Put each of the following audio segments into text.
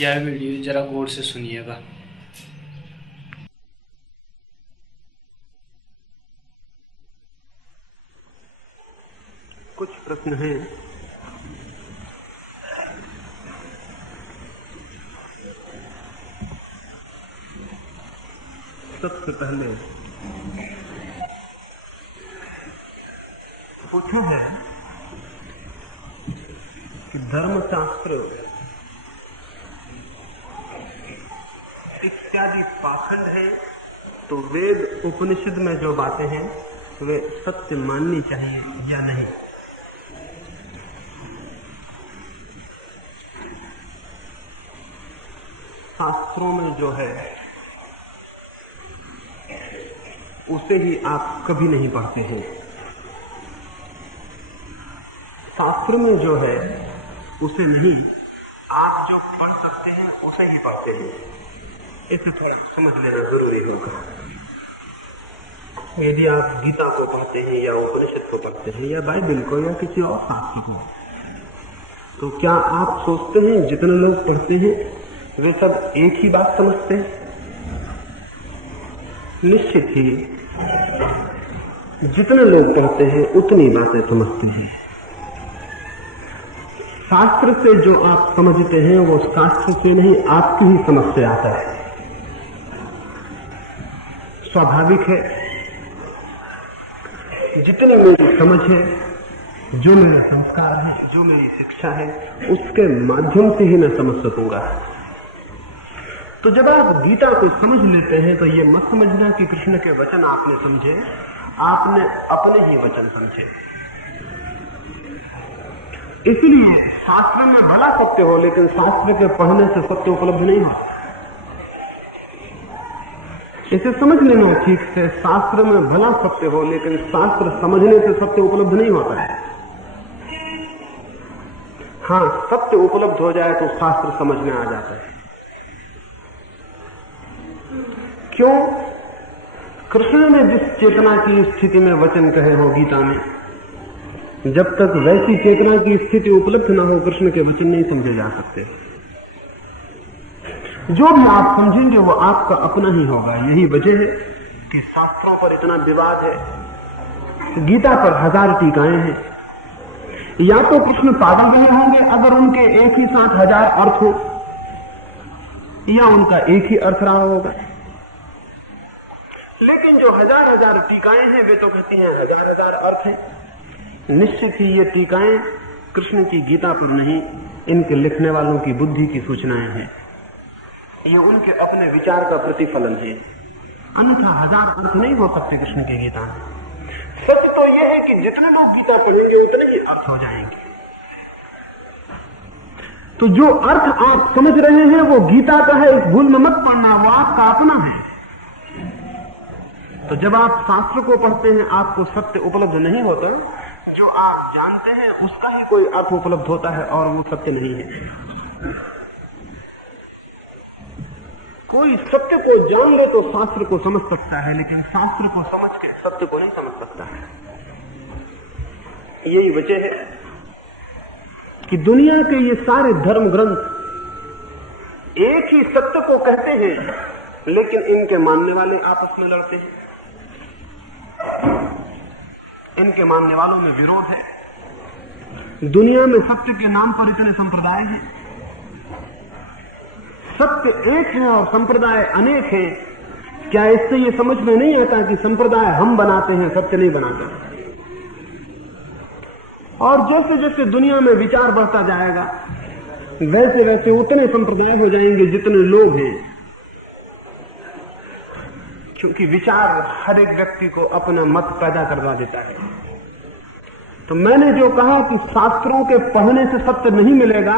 यह वीडियो जरा गौर से सुनिएगा। कुछ प्रश्न हैं सबसे पहले पूछे है कि धर्मशास्त्र इत्यादि पाखंड है, तो वेद उपनिषद में जो बातें हैं वे सत्य माननी चाहिए या नहीं। शास्त्रों में जो है उसे ही आप कभी नहीं पढ़ते हैं। शास्त्र में जो है उसे नहीं, आप जो पढ़ सकते हैं उसे ही पढ़ते हैं। इसे थोड़ा समझ लेना जरूरी होगा। यदि आप गीता को पढ़ते हैं या उपनिषद को पढ़ते हैं या बाइबल को या किसी और शास्त्र को, तो क्या आप सोचते हैं जितने लोग पढ़ते हैं वे सब एक ही बात समझते हैं? निश्चित ही जितने लोग पढ़ते हैं उतनी बातें समझते हैं। शास्त्र से जो आप समझते हैं वो शास्त्र से नहीं, आपकी ही समझ से आता है। स्वाभाविक है, जितनी मेरी समझ है, जो मेरा संस्कार है, जो मेरी शिक्षा है, उसके माध्यम से ही मैं समझ सकूंगा। तो जब आप गीता को समझ लेते हैं तो ये मत समझना कि कृष्ण के वचन आपने समझे, आपने अपने ही वचन समझे। इसलिए शास्त्र में भला सत्य हो, लेकिन शास्त्र के पढ़ने से सत्य उपलब्ध नहीं होता। इसे समझ लेना ठीक से, शास्त्र में भला सत्य हो, लेकिन शास्त्र समझने से सत्य उपलब्ध नहीं होता है। हाँ, सत्य उपलब्ध हो जाए तो शास्त्र समझ में आ जाता है। क्यों? कृष्ण ने जिस चेतना की स्थिति में वचन कहे हो गीता में, जब तक वैसी चेतना की स्थिति उपलब्ध न हो कृष्ण के वचन नहीं समझे जा सकते। जो भी आप समझेंगे वो आपका अपना ही होगा। यही वजह है कि शास्त्रों पर इतना विवाद है। गीता पर 1000 टीकाएं हैं। या तो कृष्ण पागल रहे होंगे अगर उनके एक ही साथ 1000 अर्थ हो, या उनका एक ही अर्थ रहा होगा। लेकिन जो 1000 टीकाएं हैं वे तो कहती हैं 1000 अर्थ हैं। निश्चित ही ये टीकाएं कृष्ण की गीता पर नहीं, इनके लिखने वालों की बुद्धि की सूचनाएं हैं। ये उनके अपने विचार का प्रतिफलन है। अन्यथा 1000 अर्थ नहीं हो सकते कृष्ण की गीता में। सत्य तो यह है कि जितने लोग गीता पढ़ेंगे उतने ही अर्थ हो जाएंगे। तो जो अर्थ आप समझ रहे हैं वो गीता का है, इस भूल में मत पड़ना, वो आपका अपना है। तो जब आप शास्त्र को पढ़ते हैं आपको सत्य उपलब्ध नहीं होता, जो आप जानते हैं उसका ही कोई अर्थ उपलब्ध होता है और वो सत्य नहीं है। कोई सत्य को जान ले तो शास्त्र को समझ सकता है, लेकिन शास्त्र को समझ के सत्य को नहीं समझ सकता है। यही वजह है कि दुनिया के ये सारे धर्म ग्रंथ एक ही सत्य को कहते हैं, लेकिन इनके मानने वाले आपस में लड़ते हैं। इनके मानने वालों में विरोध है। दुनिया में सत्य के नाम पर इतने संप्रदाय हैं। सत्य एक है और संप्रदाय अनेक हैं। क्या इससे ये समझ में नहीं आता कि संप्रदाय हम बनाते हैं, सत्य नहीं बनाते? और जैसे जैसे दुनिया में विचार बढ़ता जाएगा वैसे वैसे उतने संप्रदाय हो जाएंगे जितने लोग हैं, क्योंकि विचार हर एक व्यक्ति को अपना मत पैदा करवा देता है। तो मैंने जो कहा कि शास्त्रों के पढ़ने से सत्य नहीं मिलेगा,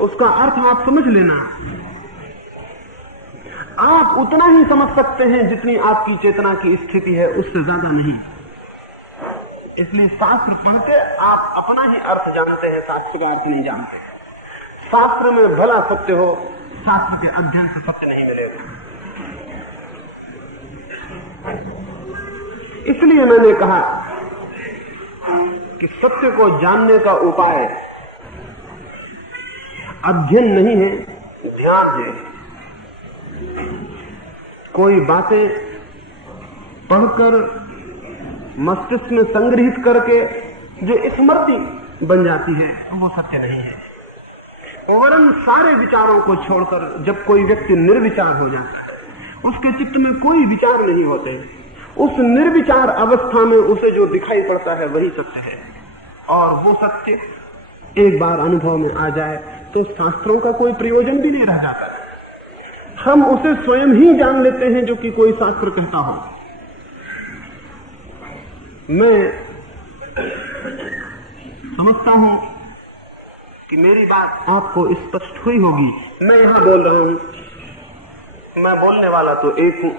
उसका अर्थ आप समझ लेना। आप उतना ही समझ सकते हैं जितनी आपकी चेतना की स्थिति है, उससे ज्यादा नहीं। इसलिए शास्त्र पढ़ते आप अपना ही अर्थ जानते हैं, शास्त्र का अर्थ नहीं जानते। शास्त्र में भला सत्य हो, शास्त्र के अध्ययन से सत्य नहीं मिलेगा। इसलिए मैंने कहा कि सत्य को जानने का उपाय अध्ययन नहीं है, ध्यान है। कोई बातें पढ़कर मस्तिष्क में संग्रहित करके जो स्मृति बन जाती है वो सत्य नहीं है। वरन सारे विचारों को छोड़कर जब कोई व्यक्ति निर्विचार हो जाता है, उसके चित्त में कोई विचार नहीं होते, उस निर्विचार अवस्था में उसे जो दिखाई पड़ता है वही सत्य है। और वो सत्य एक बार अनुभव में आ जाए तो शास्त्रों का कोई प्रयोजन भी नहीं रह जाता है। हम उसे स्वयं ही जान लेते हैं जो कि कोई शास्त्र कहता हो। मैं समझता हूं कि मेरी बात आपको स्पष्ट हुई होगी। मैं यहां बोल रहा हूं, मैं बोलने वाला तो एक हूं,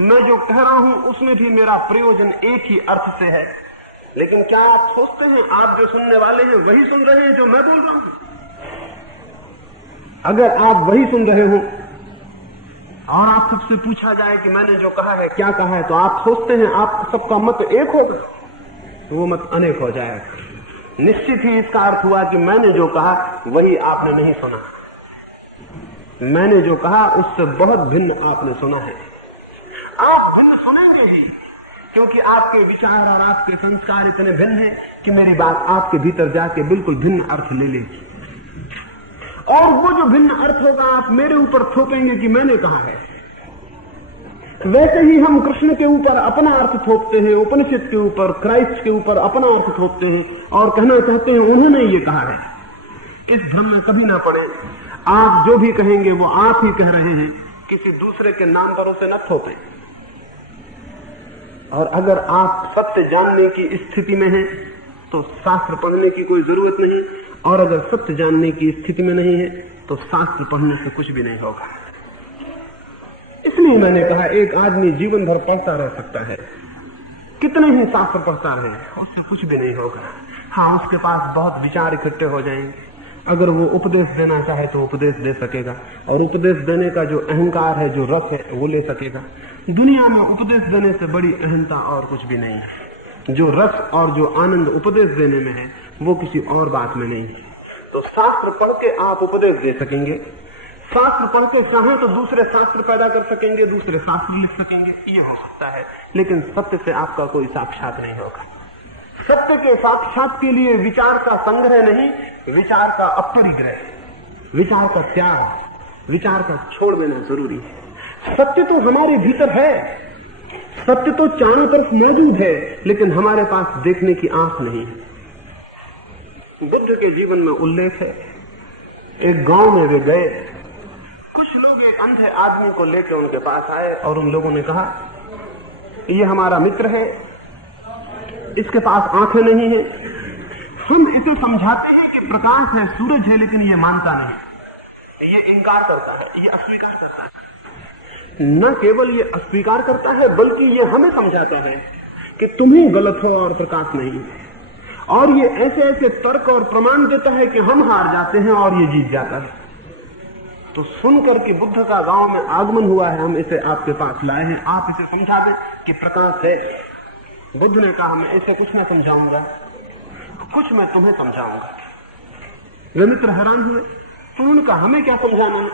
मैं जो कह रहा हूं उसमें भी मेरा प्रयोजन एक ही अर्थ से है। लेकिन क्या आप सोचते हैं आप जो सुनने वाले हैं वही सुन रहे हैं जो मैं बोल रहा हूं? अगर आप वही सुन रहे हो और आप सबसे पूछा जाए कि मैंने जो कहा है क्या कहा है, तो आप सोचते हैं आप सबका मत एक होगा, वो मत अनेक हो जाएगा। निश्चित ही इसका अर्थ हुआ कि मैंने जो कहा वही आपने नहीं सुना। मैंने जो कहा उससे बहुत भिन्न आपने सुना है। आप भिन्न सुनेंगे ही, क्योंकि आपके विचार और आपके संस्कार इतने भिन्न हैं कि मेरी बात आपके भीतर जाके बिल्कुल भिन्न अर्थ ले लेगी। और वो जो भिन्न अर्थ होगा आप मेरे ऊपर थोपेंगे कि मैंने कहा है। वैसे ही हम कृष्ण के ऊपर अपना अर्थ थोपते हैं, उपनिषद के ऊपर, क्राइस्ट के ऊपर अपना अर्थ थोपते हैं और कहना चाहते हैं उन्होंने ये कहा है। इस भ्रम में कभी ना पड़े। आप जो भी कहेंगे वो आप ही कह रहे हैं, किसी दूसरे के नाम पर उसे न थोपें। और अगर आप सत्य जानने की स्थिति में हैं तो शास्त्र पढ़ने की कोई जरूरत नहीं, और अगर सत्य जानने की स्थिति में नहीं है तो शास्त्र पढ़ने से कुछ भी नहीं होगा। इसलिए मैंने कहा एक आदमी जीवन भर पढ़ता रह सकता है, कितने ही शास्त्र पढ़ता रहे, उससे कुछ भी नहीं होगा। हाँ, उसके पास बहुत विचार इकट्ठे हो जाएंगे। अगर वो उपदेश देना चाहे तो उपदेश दे सकेगा, और उपदेश देने का जो अहंकार है, जो रस है, वो ले सकेगा। दुनिया में उपदेश देने से बड़ी अहंता और कुछ भी नहीं है। जो रस और जो आनंद उपदेश देने में है वो किसी और बात में नहीं है। तो शास्त्र पढ़ के आप उपदेश दे सकेंगे, शास्त्र पढ़ के चाहें तो दूसरे शास्त्र पैदा कर सकेंगे, दूसरे शास्त्र लिख सकेंगे, ये हो सकता है। लेकिन सत्य से आपका कोई साक्षात नहीं होगा। सत्य के साक्षात के लिए विचार का संग्रह नहीं, विचार का अपरिग्रह, विचार का त्याग, विचार का छोड़ देना जरूरी है। सत्य तो हमारे भीतर है, सत्य तो चारों तरफ मौजूद है, लेकिन हमारे पास देखने की आंख नहीं है। बुद्ध के जीवन में उल्लेख है, एक गांव में वे गए, कुछ लोग एक अंधे आदमी को लेकर उनके पास आए और उन लोगों ने कहा ये हमारा मित्र है, इसके पास आंखें नहीं है, हम इसे समझाते हैं कि प्रकाश है, सूरज है, लेकिन ये मानता नहीं, ये इनकार करता है, ये अस्वीकार करता है। न केवल ये अस्वीकार करता है बल्कि ये हमें समझाता है कि तुम ही गलत हो और प्रकाश नहीं। और ये ऐसे ऐसे तर्क और प्रमाण देता है कि हम हार जाते हैं और ये जीत जाता है। तो सुनकर कि बुद्ध का गांव में आगमन हुआ है, हम इसे आपके पास लाए हैं, आप इसे समझा दें कि प्रकाश है। बुद्ध ने कहा मैं इसे कुछ न समझाऊंगा, कुछ मैं तुम्हें समझाऊंगा। वे मित्र हैरान हुए, उन्होंने कहा हमें क्या समझाना है?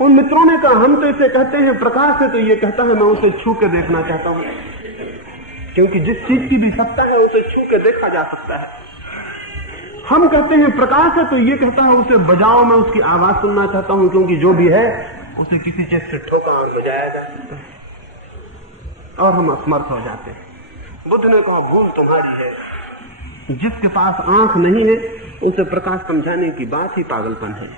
उन मित्रों ने कहा हम तो इसे कहते हैं प्रकाश है, तो ये कहता है मैं उसे छू के देखना चाहता हूं, क्योंकि जिस चीज की भी सत्ता है उसे छू के देखा जा सकता है। हम कहते हैं प्रकाश है, तो ये कहता है उसे बजाओ, मैं उसकी आवाज सुनना चाहता हूं, क्योंकि जो भी है उसे किसी चीज से ठोका और बजाया जा सकता है, और हम असमर्थ हो जाते हैं। बुद्ध ने कहा भूल तुम्हारी है, जिसके पास आंख नहीं है उसे प्रकाश समझाने की बात ही पागलपन है।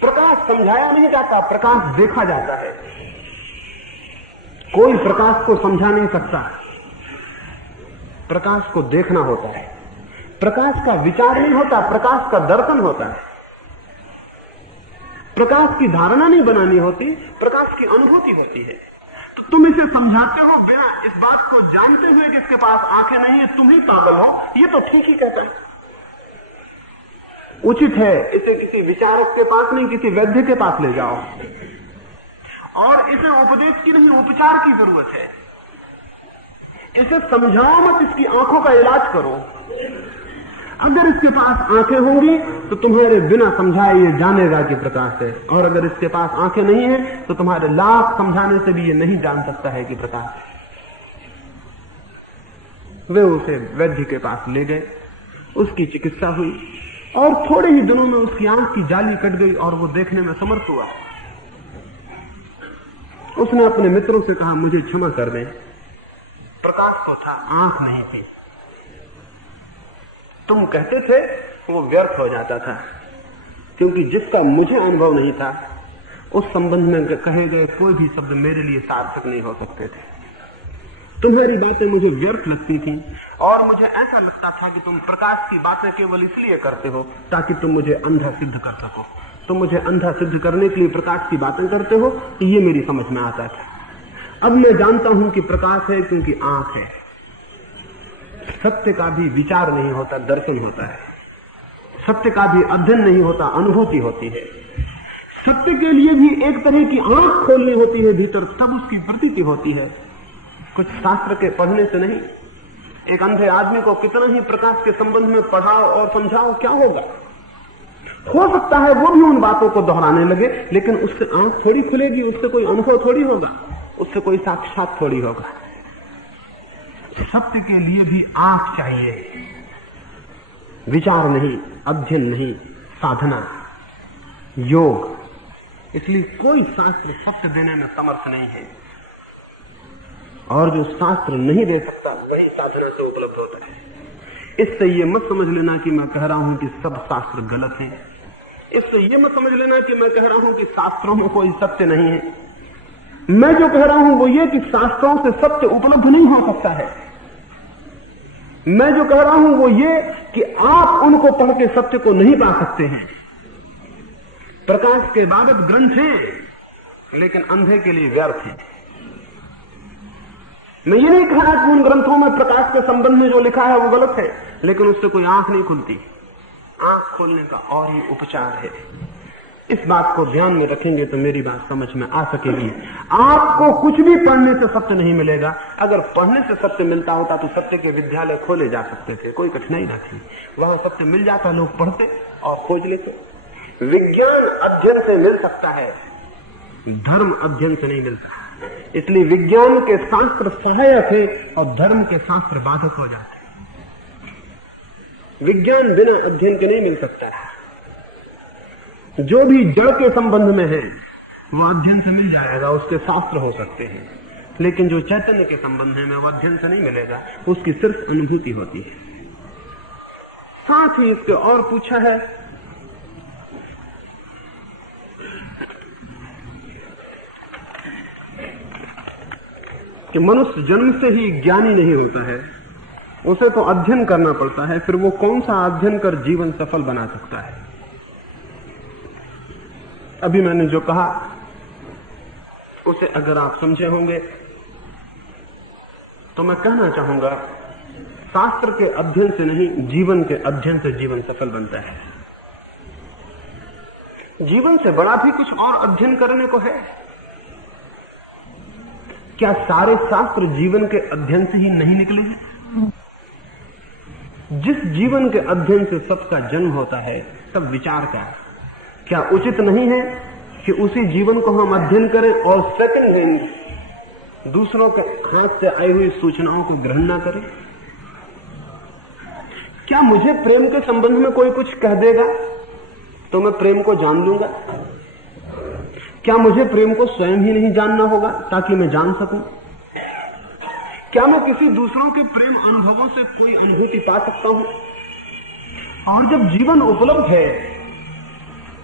प्रकाश समझाया नहीं जाता, प्रकाश देखा जाता है। कोई प्रकाश को समझा नहीं सकता, प्रकाश को देखना होता है। प्रकाश का विचार नहीं होता, प्रकाश का दर्शन होता है। प्रकाश की धारणा नहीं बनानी होती, प्रकाश की अनुभूति होती है। तो तुम इसे समझाते हो बिना इस बात को जानते हुए कि इसके पास आंखें नहीं है, तुम ही पागल हो, ये तो ठीक ही कहता है। उचित है इसे किसी विचारक के पास नहीं, किसी वैद्य के पास ले जाओ, और इसे उपदेश की नहीं उपचार की जरूरत है। इसे समझाओ मत, इसकी आंखों का इलाज करो। अगर इसके पास आंखें होंगी तो तुम्हारे बिना समझाए ये जानेगा कि प्रकाश है, और अगर इसके पास आंखें नहीं है तो तुम्हारे लाख समझाने से भी ये नहीं जान सकता है कि प्रकाश है। वे उसे वैद्य के पास ले गए, उसकी चिकित्सा हुई और थोड़े ही दिनों में उसकी आंख की जाली कट गई और वो देखने में समर्थ हुआ। उसने अपने मित्रों से कहा, मुझे क्षमा कर दें, प्रकाश तो था, आंख नहीं थी। तुम कहते थे वो व्यर्थ हो जाता था, क्योंकि जिसका मुझे अनुभव नहीं था उस संबंध में कहे गए कोई भी शब्द मेरे लिए सार्थक नहीं हो सकते थे। तुम्हारी बातें मुझे व्यर्थ लगती थी और मुझे ऐसा लगता था कि तुम प्रकाश की बातें केवल इसलिए करते हो ताकि तुम मुझे अंधा सिद्ध कर सको। तुम मुझे अंधा सिद्ध करने के लिए प्रकाश की बातें करते हो, ये मेरी समझ में आता था। अब मैं जानता हूं कि प्रकाश है क्योंकि आंख है। सत्य का भी विचार नहीं होता, दर्शन होता है। सत्य का भी अध्ययन नहीं होता, अनुभूति होती है। सत्य के लिए भी एक तरह की आंख खोलनी होती है भीतर, तब उसकी प्रतीति होती है, कुछ शास्त्र के पढ़ने से नहीं। एक अंधे आदमी को कितना ही प्रकाश के संबंध में पढ़ाओ और समझाओ, क्या होगा? हो सकता है वो भी उन बातों को दोहराने लगे, लेकिन उससे आंख थोड़ी खुलेगी, उससे कोई अनुभव थोड़ी होगा, उससे कोई साक्षात थोड़ी होगा। सत्य के लिए भी आंख चाहिए, विचार नहीं, अध्ययन नहीं, साधना, योग। इसलिए कोई शास्त्र सत्य देने में समर्थ नहीं है, और जो शास्त्र नहीं दे सकता वही साधना से उपलब्ध होता है। इससे ये मत समझ लेना कि मैं कह रहा हूं कि सब शास्त्र गलत हैं। इससे ये मत समझ लेना कि मैं कह रहा हूं कि शास्त्रों में कोई सत्य नहीं है। मैं जो कह रहा हूं वो ये कि शास्त्रों से सत्य उपलब्ध नहीं हो सकता है। मैं जो कह रहा हूं वो ये कि आप उनको पढ़ के सत्य को नहीं पा सकते हैं। प्रकाश के बाबत ग्रंथ हैं, लेकिन अंधे के लिए व्यर्थ है। मैं ये नहीं कह रहा कि उन ग्रंथों में प्रकाश के संबंध में जो लिखा है वो गलत है, लेकिन उससे कोई आंख नहीं खुलती। आंख खोलने का और ही उपचार है। इस बात को ध्यान में रखेंगे तो मेरी बात समझ में आ सकेगी। आपको कुछ भी पढ़ने से सत्य नहीं मिलेगा। अगर पढ़ने से सत्य मिलता होता तो सत्य के विद्यालय खोले जा सकते थे, कोई कठिनाई न थी। वहां सत्य मिल जाता, लोग पढ़ते और खोज लेते। विज्ञान अध्ययन से मिल सकता है, धर्म अध्ययन से नहीं मिलता। इसलिए विज्ञान के शास्त्र सहायक है और धर्म के शास्त्र बाधक हो जाते हैं। विज्ञान बिना अध्ययन के नहीं मिल सकता है। जो भी जड़ के संबंध में है वो अध्ययन से मिल जाएगा, उसके शास्त्र हो सकते हैं, लेकिन जो चैतन्य के संबंध में वो अध्ययन से नहीं मिलेगा, उसकी सिर्फ अनुभूति होती है। साथ ही इसके और पूछा है कि मनुष्य जन्म से ही ज्ञानी नहीं होता है, उसे तो अध्ययन करना पड़ता है। फिर वो कौन सा अध्ययन कर जीवन सफल बना सकता है? अभी मैंने जो कहा उसे अगर आप समझे होंगे तो मैं कहना चाहूंगा, शास्त्र के अध्ययन से नहीं, जीवन के अध्ययन से जीवन सफल बनता है। जीवन से बड़ा भी कुछ और अध्ययन करने को है। क्या सारे शास्त्र जीवन के अध्ययन से ही नहीं निकले हैं? जिस जीवन के अध्ययन से सबका जन्म होता है, तब विचार का क्या उचित नहीं है कि उसी जीवन को हम अध्ययन करें और सेकंड हैंड दूसरों के हाथ से आई हुई सूचनाओं को ग्रहण ना करें? क्या मुझे प्रेम के संबंध में कोई कुछ कह देगा तो मैं प्रेम को जान लूंगा? क्या मुझे प्रेम को स्वयं ही नहीं जानना होगा ताकि मैं जान सकूं? क्या मैं किसी दूसरों के प्रेम अनुभवों से कोई अनुभूति पा सकता हूं? और जब जीवन उपलब्ध है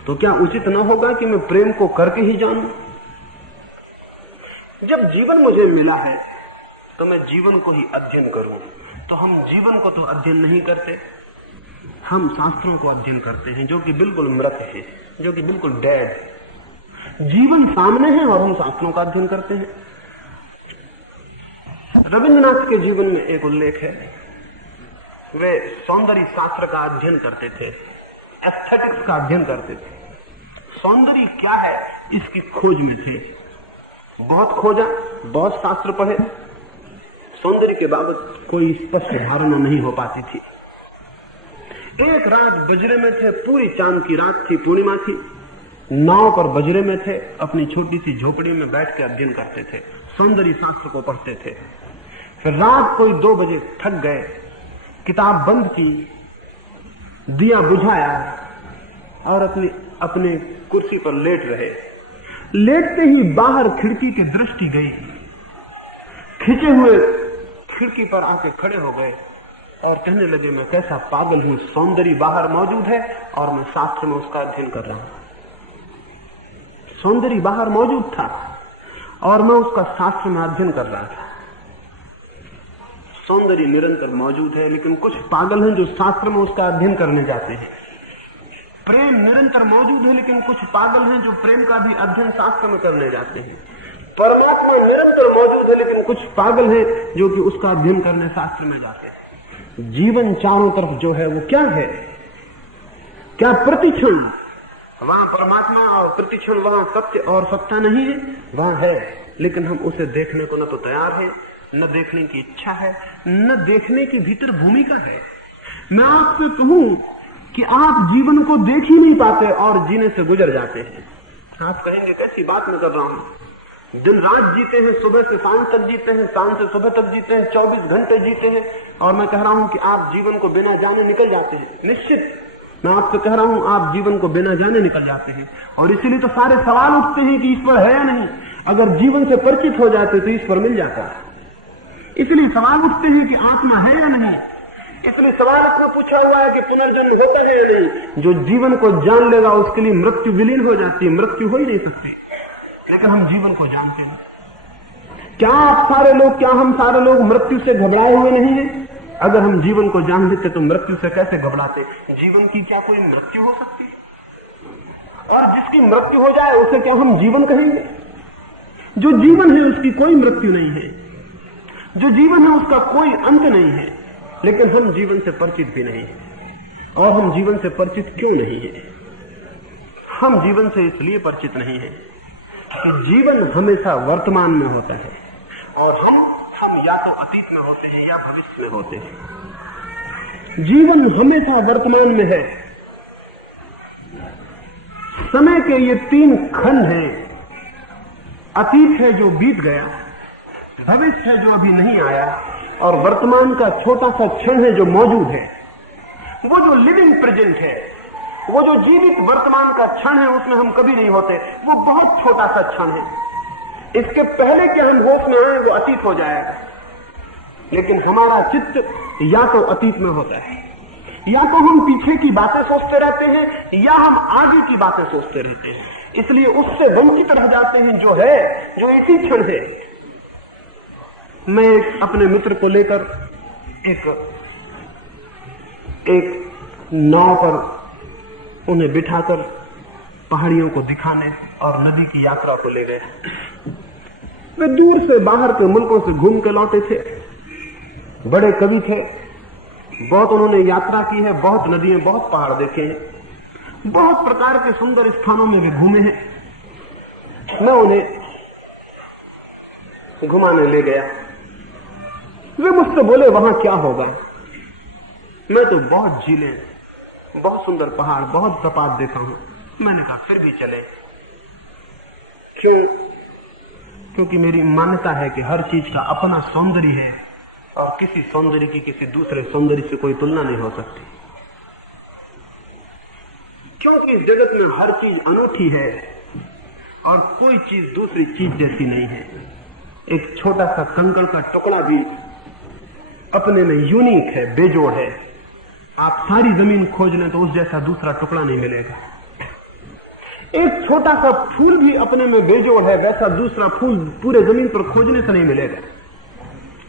तो क्या उचित न होगा कि मैं प्रेम को करके ही जानूं? जब जीवन मुझे मिला है तो मैं जीवन को ही अध्ययन करूं। तो हम जीवन को तो अध्ययन नहीं करते, हम शास्त्रों को अध्ययन करते हैं, जो कि बिल्कुल मृत है, जो कि बिल्कुल डेड है। जीवन सामने है और हम शास्त्रों का अध्ययन करते हैं। रविन्द्रनाथ के जीवन में एक उल्लेख है, वे सौंदर्य शास्त्र का अध्ययन करते थे, एस्थेटिक्स का अध्ययन करते थे। सौंदर्य क्या है इसकी खोज में थे। बहुत खोजा, बहुत शास्त्र पढ़े, सौंदर्य के बाबत कोई स्पष्ट धारणा नहीं हो पाती थी। एक रात बजरे में थे, पूरी चांद की रात थी, पूर्णिमा थी। नाव पर बजरे में थे, अपनी छोटी सी झोपड़ी में बैठ के अध्ययन करते थे, सौंदर्य शास्त्र को पढ़ते थे। फिर रात कोई 2 बजे थक गए, किताब बंद की, दिया बुझाया और अपने कुर्सी पर लेट रहे। लेटते ही बाहर खिड़की की दृष्टि गई, खिंचे हुए खिड़की पर आके खड़े हो गए और कहने लगे, मैं कैसा पागल हूं, सौंदर्य बाहर मौजूद है और मैं शास्त्र में उसका अध्ययन कर रहा हूं। सौंदर्य बाहर मौजूद था और मैं उसका शास्त्र में अध्ययन कर रहा था। सौंदर्य निरंतर मौजूद है, लेकिन कुछ पागल हैं जो शास्त्र में उसका अध्ययन करने जाते हैं। प्रेम निरंतर मौजूद है, लेकिन कुछ पागल हैं जो प्रेम का भी अध्ययन शास्त्र में करने जाते हैं। परमात्मा निरंतर मौजूद है, लेकिन कुछ पागल हैं जो कि उसका अध्ययन करने शास्त्र में जाते हैं। जीवन चारों तरफ जो है वो क्या है? क्या प्रतिक्षण वहां परमात्मा और प्रतिक्षण वहां सत्य और सत्ता नहीं है? वहां है, लेकिन हम उसे देखने को न तो तैयार है, न देखने की इच्छा है, न देखने की भीतर भूमिका है। मैं आपसे कहूं कि आप जीवन को देख ही नहीं पाते और जीने से गुजर जाते हैं। आप कहेंगे कैसी बात मैं कर रहा हूं? दिन रात जीते हैं, सुबह से शाम तक जीते हैं, शाम से सुबह तक जीते हैं, 24 घंटे जीते हैं, और मैं कह रहा हूं कि आप जीवन को बिना जाने निकल जाते हैं। निश्चित मैं आपसे कह रहा हूं, आप जीवन को बिना जाने निकल जाते हैं। और इसीलिए तो सारे सवाल उठते हैं कि ईश्वर है या नहीं। अगर जीवन से परिचित हो जाते तो ईश्वर मिल जाता। इसलिए सवाल उठते हैं कि आत्मा है या नहीं। इसलिए सवाल इतना पूछा हुआ है कि पुनर्जन्म होता है या नहीं। जो जीवन को जान लेगा उसके लिए मृत्यु विलीन हो जाती है, मृत्यु हो ही नहीं सकती। लेकिन हम जीवन को जानते हैं। क्या हम सारे लोग मृत्यु से घबराए हुए नहीं हैं? अगर हम जीवन को जान लेते तो मृत्यु से कैसे घबराते? जीवन की क्या कोई मृत्यु हो सकती है? और जिसकी मृत्यु हो जाए उसे क्या हम जीवन कहेंगे? जो जीवन है उसकी कोई मृत्यु नहीं है, जो जीवन है उसका कोई अंत नहीं है। लेकिन हम जीवन से परिचित भी नहीं है। और हम जीवन से परिचित क्यों नहीं है? हम जीवन से इसलिए परिचित नहीं है कि जीवन हमेशा वर्तमान में होता है और हम या तो अतीत में होते हैं या भविष्य में होते हैं। जीवन हमेशा वर्तमान में है। समय के ये 3 खंड हैं। अतीत है जो बीत गया, भविष्य है जो अभी नहीं आया, और वर्तमान का छोटा सा क्षण है जो मौजूद है। वो जो लिविंग प्रेजेंट है, वो जो जीवित वर्तमान का क्षण है, उसमें हम कभी नहीं होते। वो बहुत छोटा सा क्षण है। इसके पहले कि हम होश में आए वो अतीत हो जाएगा। लेकिन हमारा चित्त या तो अतीत में होता है, या तो हम पीछे की बातें सोचते रहते हैं, या हम आगे की बातें सोचते रहते हैं। इसलिए उससे वंचित रह जाते हैं जो है, जो इसी क्षण है। मैं अपने मित्र को लेकर एक नाव पर उन्हें बिठाकर पहाड़ियों को दिखाने और नदी की यात्रा को ले गए। वे दूर से बाहर के मुल्कों से घूम के लौटे थे। बड़े कवि थे, बहुत उन्होंने यात्रा की है, बहुत नदियां, बहुत पहाड़ देखे हैं, बहुत प्रकार के सुंदर स्थानों में वे घूमे हैं। मैं उन्हें घुमाने ले गया। वे मुझसे बोले वहां क्या होगा? मैं तो बहुत झीलें, बहुत सुंदर पहाड़, बहुत प्रपात देखा हूं। मैंने कहा फिर भी चले। क्यों? क्योंकि मेरी मान्यता है कि हर चीज का अपना सौंदर्य है और किसी सौंदर्य की किसी दूसरे सौंदर्य से कोई तुलना नहीं हो सकती। क्योंकि इस जगत में हर चीज अनूठी है और कोई चीज दूसरी चीज जैसी नहीं है। एक छोटा सा कंकड़ का टुकड़ा भी अपने में यूनिक है, बेजोड़ है। आप सारी जमीन खोज लें तो उस जैसा दूसरा टुकड़ा नहीं मिलेगा। एक छोटा सा फूल भी अपने में बेजोड़ है, वैसा दूसरा फूल पूरे जमीन पर खोजने से नहीं मिलेगा।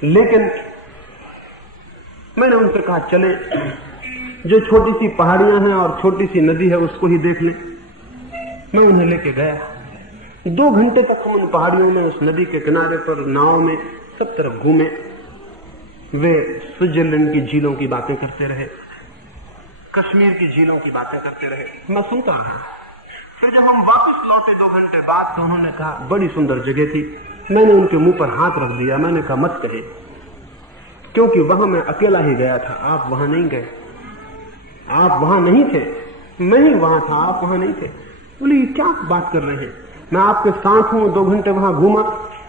लेकिन मैंने उनसे कहा चले, जो छोटी सी पहाड़ियां हैं और छोटी सी नदी है उसको ही देख लें। मैं उन्हें लेके गया। 2 घंटे तक हम उन पहाड़ियों में, उस नदी के किनारे पर नाव में सब तरफ घूमे। वे स्विट्जरलैंड की झीलों की बातें करते रहे, कश्मीर की झीलों की बातें करते रहे। मैं सुनता रहा। फिर जब हम वापस लौटे 2 घंटे बाद तो उन्होंने कहा बड़ी सुंदर जगह थी। मैंने उनके मुंह पर हाथ रख दिया। मैंने कहा मत कहे, क्योंकि वहां मैं अकेला ही गया था, आप वहां नहीं गए। आप वहां नहीं थे, मैं ही वहां था, आप वहां नहीं थे। बोले ये क्या बात कर रहे हैं, मैं आपके साथ हूं, 2 घंटे वहां घूमा।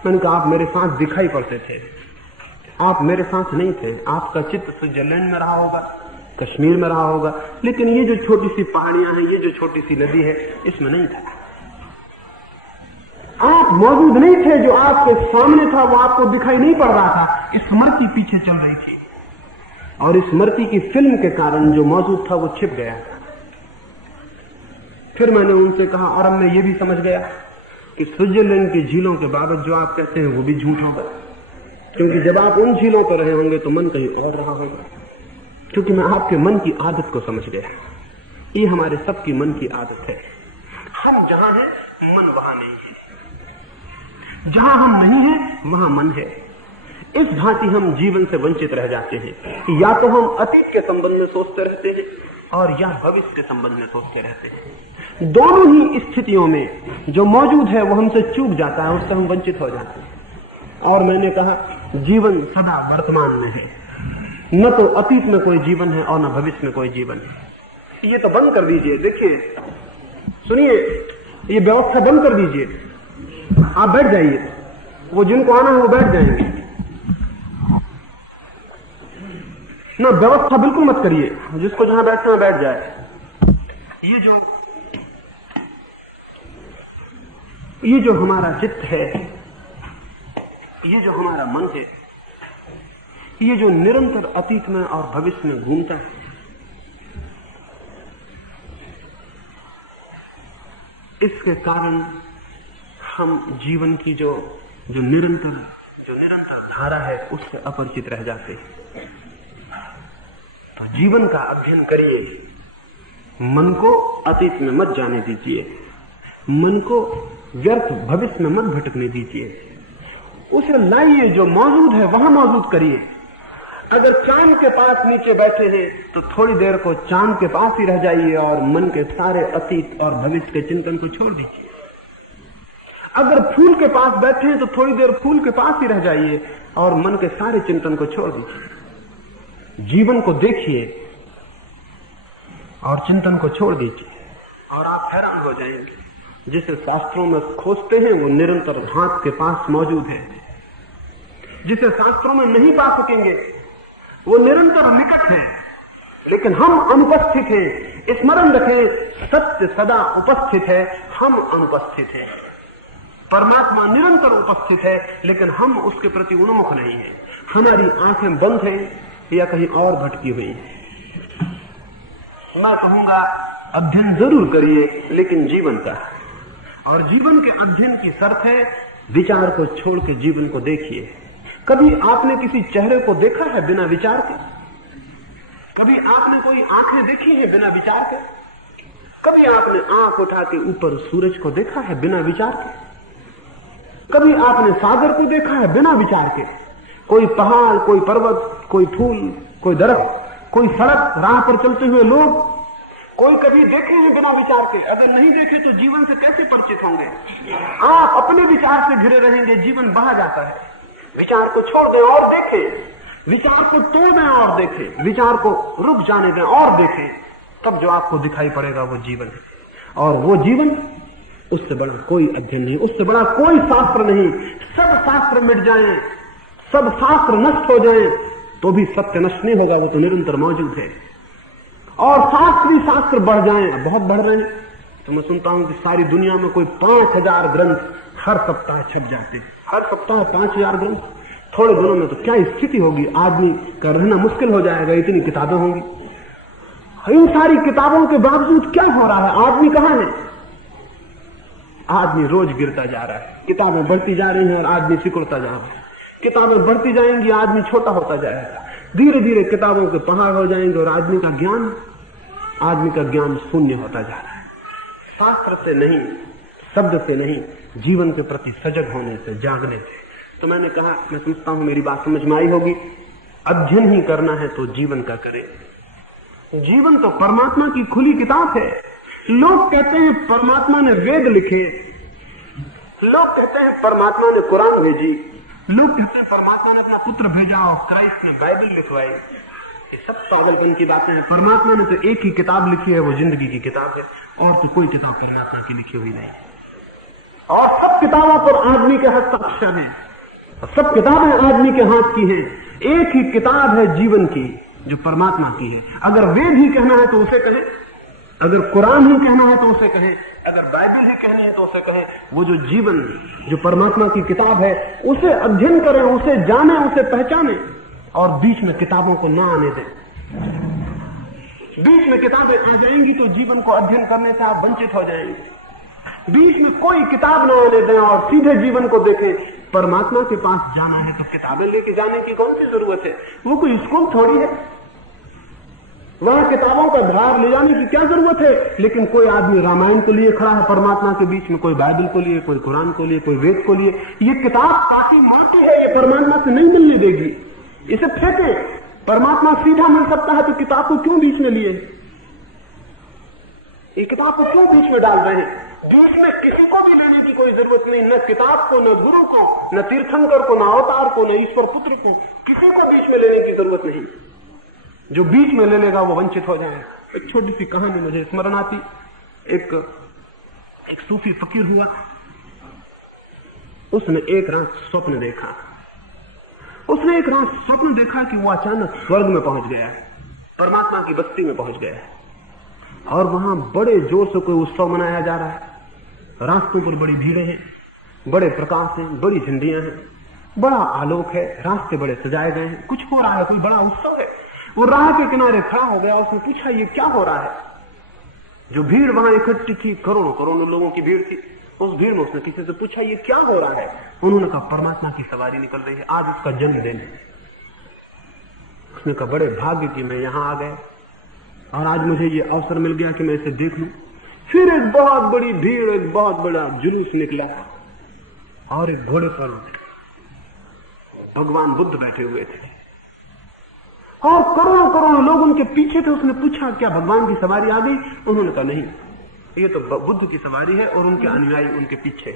मैंने कहा आप मेरे साथ दिखाई पड़ते थे, आप मेरे साथ नहीं थे। आपका चित्त स्विट्जरलैंड में रहा होगा, कश्मीर में रहा होगा, लेकिन ये जो छोटी सी पहाड़ियां हैं, ये जो छोटी सी नदी है, इसमें नहीं था। आप मौजूद नहीं थे, जो आपके सामने था वो आपको दिखाई नहीं पड़ रहा था। स्मृति पीछे चल रही थी और स्मृति की फिल्म के कारण जो मौजूद था वो छिप गया था। फिर मैंने उनसे कहा, और अब मैं ये भी समझ गया कि स्विट्जरलैंड की झीलों के बाबत जो आप कहते हैं वो भी झूठ होगा, क्योंकि जब आप उन झीलों पर रहे होंगे तो मन कहीं और रहा होगा। क्योंकि मैं आपके मन की आदत को समझ गया। ये हमारे सबकी मन की आदत है। हम जहां हैं मन वहां नहीं है, जहां हम नहीं हैं वहां मन है। इस भांति हम जीवन से वंचित रह जाते हैं। या तो हम अतीत के संबंध में सोचते रहते हैं और या भविष्य के संबंध में सोचते रहते हैं। दोनों ही स्थितियों में जो मौजूद है वो हमसे चूक जाता है, उससे हम वंचित हो जाते हैं। और मैंने कहा जीवन सदा वर्तमान में है, न तो अतीत में कोई जीवन है और न भविष्य में कोई जीवन है। ये तो बंद कर दीजिए। देखिए, सुनिए, ये व्यवस्था बंद कर दीजिए, आप बैठ जाइए, वो जिनको आना है वो बैठ जाएंगे। ना, व्यवस्था बिल्कुल मत करिए, जिसको जहां बैठना है बैठ जाए। ये जो हमारा चित्त है, ये जो हमारा मन है, ये जो निरंतर अतीत में और भविष्य में घूमता है, इसके कारण हम जीवन की जो निरंतर धारा है उससे अपरिचित रह जाते हैं। तो जीवन का अध्ययन करिए, मन को अतीत में मत जाने दीजिए, मन को व्यर्थ भविष्य में मत भटकने दीजिए। उसे लाइए, जो मौजूद है वहां मौजूद करिए। अगर चांद के पास नीचे बैठे हैं तो थोड़ी देर को चांद के पास ही रह जाइए और मन के सारे अतीत और भविष्य के चिंतन को छोड़ दीजिए। अगर फूल के पास बैठे हैं तो थोड़ी देर फूल के पास ही रह जाइए और मन के सारे चिंतन को छोड़ दीजिए। जीवन को देखिए और चिंतन को छोड़ दीजिए, और आप हैरान हो जाएंगे। जिसे शास्त्रों में खोजते हैं वो निरंतर हाथ के पास मौजूद है। जिसे शास्त्रों में नहीं पा सकेंगे वो निरंतर निकट है, लेकिन हम अनुपस्थित हैं। स्मरण रखें, सत्य सदा उपस्थित है, हम अनुपस्थित हैं। परमात्मा निरंतर उपस्थित है, लेकिन हम उसके प्रति उन्मुख नहीं है। हमारी आंखें बंद हैं या कहीं और भटकी हुई है। मैं कहूंगा अध्ययन जरूर करिए, लेकिन जीवन का, और जीवन के अध्ययन की शर्त है विचार को छोड़ के जीवन को देखिए। कभी आपने किसी चेहरे को देखा है बिना विचार के? कभी आपने कोई आंखें देखी है बिना विचार के? कभी आपने आंख उठा के ऊपर सूरज को देखा है बिना विचार के? कभी आपने सागर को देखा है बिना विचार के? कोई पहाड़, कोई पर्वत, कोई फूल, कोई दरख्त, कोई सड़क, राह पर चलते हुए लोग, कोई कभी देखे हैं बिना विचार के? अगर नहीं देखे तो जीवन से कैसे परिचित होंगे? आप अपने विचार से घिरे रहेंगे, जीवन बहा जाता है। विचार को छोड़ दें और देखें, विचार को तोड़ दें और देखें, विचार को रुक जाने दें और देखें, तब जो आपको दिखाई पड़ेगा वो जीवन है। और वो जीवन, उससे बड़ा कोई अध्ययन नहीं, उससे बड़ा कोई शास्त्र नहीं। सब शास्त्र मिट जाएं, सब शास्त्र नष्ट हो जाएं, तो भी सत्य नष्ट नहीं होगा, वो तो निरंतर मौजूद है। और शास्त्री शास्त्र बढ़ जाएं, बहुत बढ़ रहे हैं, तो मैं सुनता हूं कि सारी दुनिया में कोई 5000 ग्रंथ हर सप्ताह छप जाते। हर सप्ताह 5000 ग्रंथ, थोड़े दिनों में तो क्या स्थिति होगी, आदमी का रहना मुश्किल हो जाएगा, इतनी किताबें होंगी। इन सारी किताबों के बावजूद क्या हो रहा है? आदमी कहां है? आदमी रोज गिरता जा रहा है। किताबें बढ़ती जा रही हैं और आदमी सिकुड़ता जा रहा है। किताबें बढ़ती जाएंगी, आदमी छोटा होता जाएगा। धीरे धीरे किताबों के पहाड़ हो जाएंगे और आदमी का ज्ञान शून्य होता जा रहा है। शास्त्र से नहीं, शब्द से नहीं, जीवन के प्रति सजग होने से, जागने से। तो मैंने कहा, मैं समझता हूं मेरी बात समझ में आई होगी, अध्ययन ही करना है तो जीवन का करें। जीवन तो परमात्मा की खुली किताब है। लोग कहते हैं परमात्मा ने वेद लिखे, लोग कहते हैं परमात्मा ने कुरान भेजी, लोग कहते हैं परमात्मा ने अपना पुत्र भेजा और क्राइस्ट ने बाइबल लिखवाई। ये सब पागलपन की बातें हैं। परमात्मा ने तो एक ही किताब लिखी है, वो जिंदगी की किताब है, और तो कोई किताब परमात्मा की लिखी हुई नहीं। और सब किताबों पर आदमी के हस्ताक्षर हैं, सब किताबें आदमी के हाथ की हैं। एक ही किताब है जीवन की जो परमात्मा की है। अगर वेद ही कहना है तो उसे कहें, अगर कुरान ही कहना है तो उसे कहें, अगर बाइबल ही कहनी है तो उसे कहें। वो जो जीवन, जो परमात्मा की किताब है, उसे अध्ययन करें, उसे जाने, उसे पहचाने, और बीच में किताबों को ना आने दें। बीच में किताबें आ जाएंगी तो जीवन को अध्ययन करने से आप वंचित हो जाएंगे। बीच में कोई किताब ना आने दें और सीधे जीवन को देखें। परमात्मा के पास जाना है तो किताबें लेके जाने की कौन सी जरूरत है? वो कोई स्कूल थोड़ी है, वहां किताबों का भार ले जाने की क्या जरूरत है? लेकिन कोई आदमी रामायण को लिए खड़ा है परमात्मा के बीच में, कोई बाइबल को लिए, कोई कुरान को लिए, कोई वेद को लिए। ये किताब काफी मोटी है, ये परमात्मा से नहीं मिलने देगी, इसे फेंके। परमात्मा सीधा मिल सकता है तो किताब को क्यों बीच में लिए? ये किताब को क्यों बीच में डाल रहे हैं? बीच में किसी को भी लेने की कोई जरूरत नहीं, न किताब को, न गुरु को, न तीर्थंकर को, न अवतार को, न ईश्वर पुत्र को, किसी को बीच में लेने की जरूरत नहीं। जो बीच में ले लेगा वो वंचित हो जाएगा। एक छोटी सी कहानी मुझे स्मरण आती। एक सूफी फकीर हुआ, उसने एक रात स्वप्न देखा। उसने एक रात स्वप्न देखा कि वो अचानक स्वर्ग में पहुंच गया है, परमात्मा की बस्ती में पहुंच गया है, और वहां बड़े जोर से कोई उत्सव मनाया जा रहा है। रास्तों पर बड़ी भीड़ें हैं, बड़े प्रकाश हैं, बड़ी झंडियां हैं, बड़ा आलोक है, रास्ते बड़े सजाए गए हैं, कुछ हो रहा है, कोई बड़ा उत्सव है। वो राह के किनारे खड़ा हो गया, उसने पूछा ये क्या हो रहा है? जो भीड़ वहां इकट्ठी थी, करोड़ों करोड़ों लोगों की भीड़ थी, उस भीड़ में उसने किसी से पूछा ये क्या हो रहा है? उन्होंने कहा परमात्मा की सवारी निकल रही है, आज उसका जन्मदिन है। उसने कहा बड़े भाग्य की मैं यहां आ गया और आज मुझे ये अवसर मिल गया कि मैं इसे देख लूं। फिर एक बहुत बड़ी भीड़, एक बहुत बड़ा जुलूस निकला और एक घोड़े पर भगवान बुद्ध बैठे हुए थे और करोड़ों करोड़ों लोग उनके पीछे थे। उसने पूछा क्या भगवान की सवारी आ गई? उन्होंने कहा नहीं, ये तो बुद्ध की सवारी है और उनके अनुयायी उनके पीछे।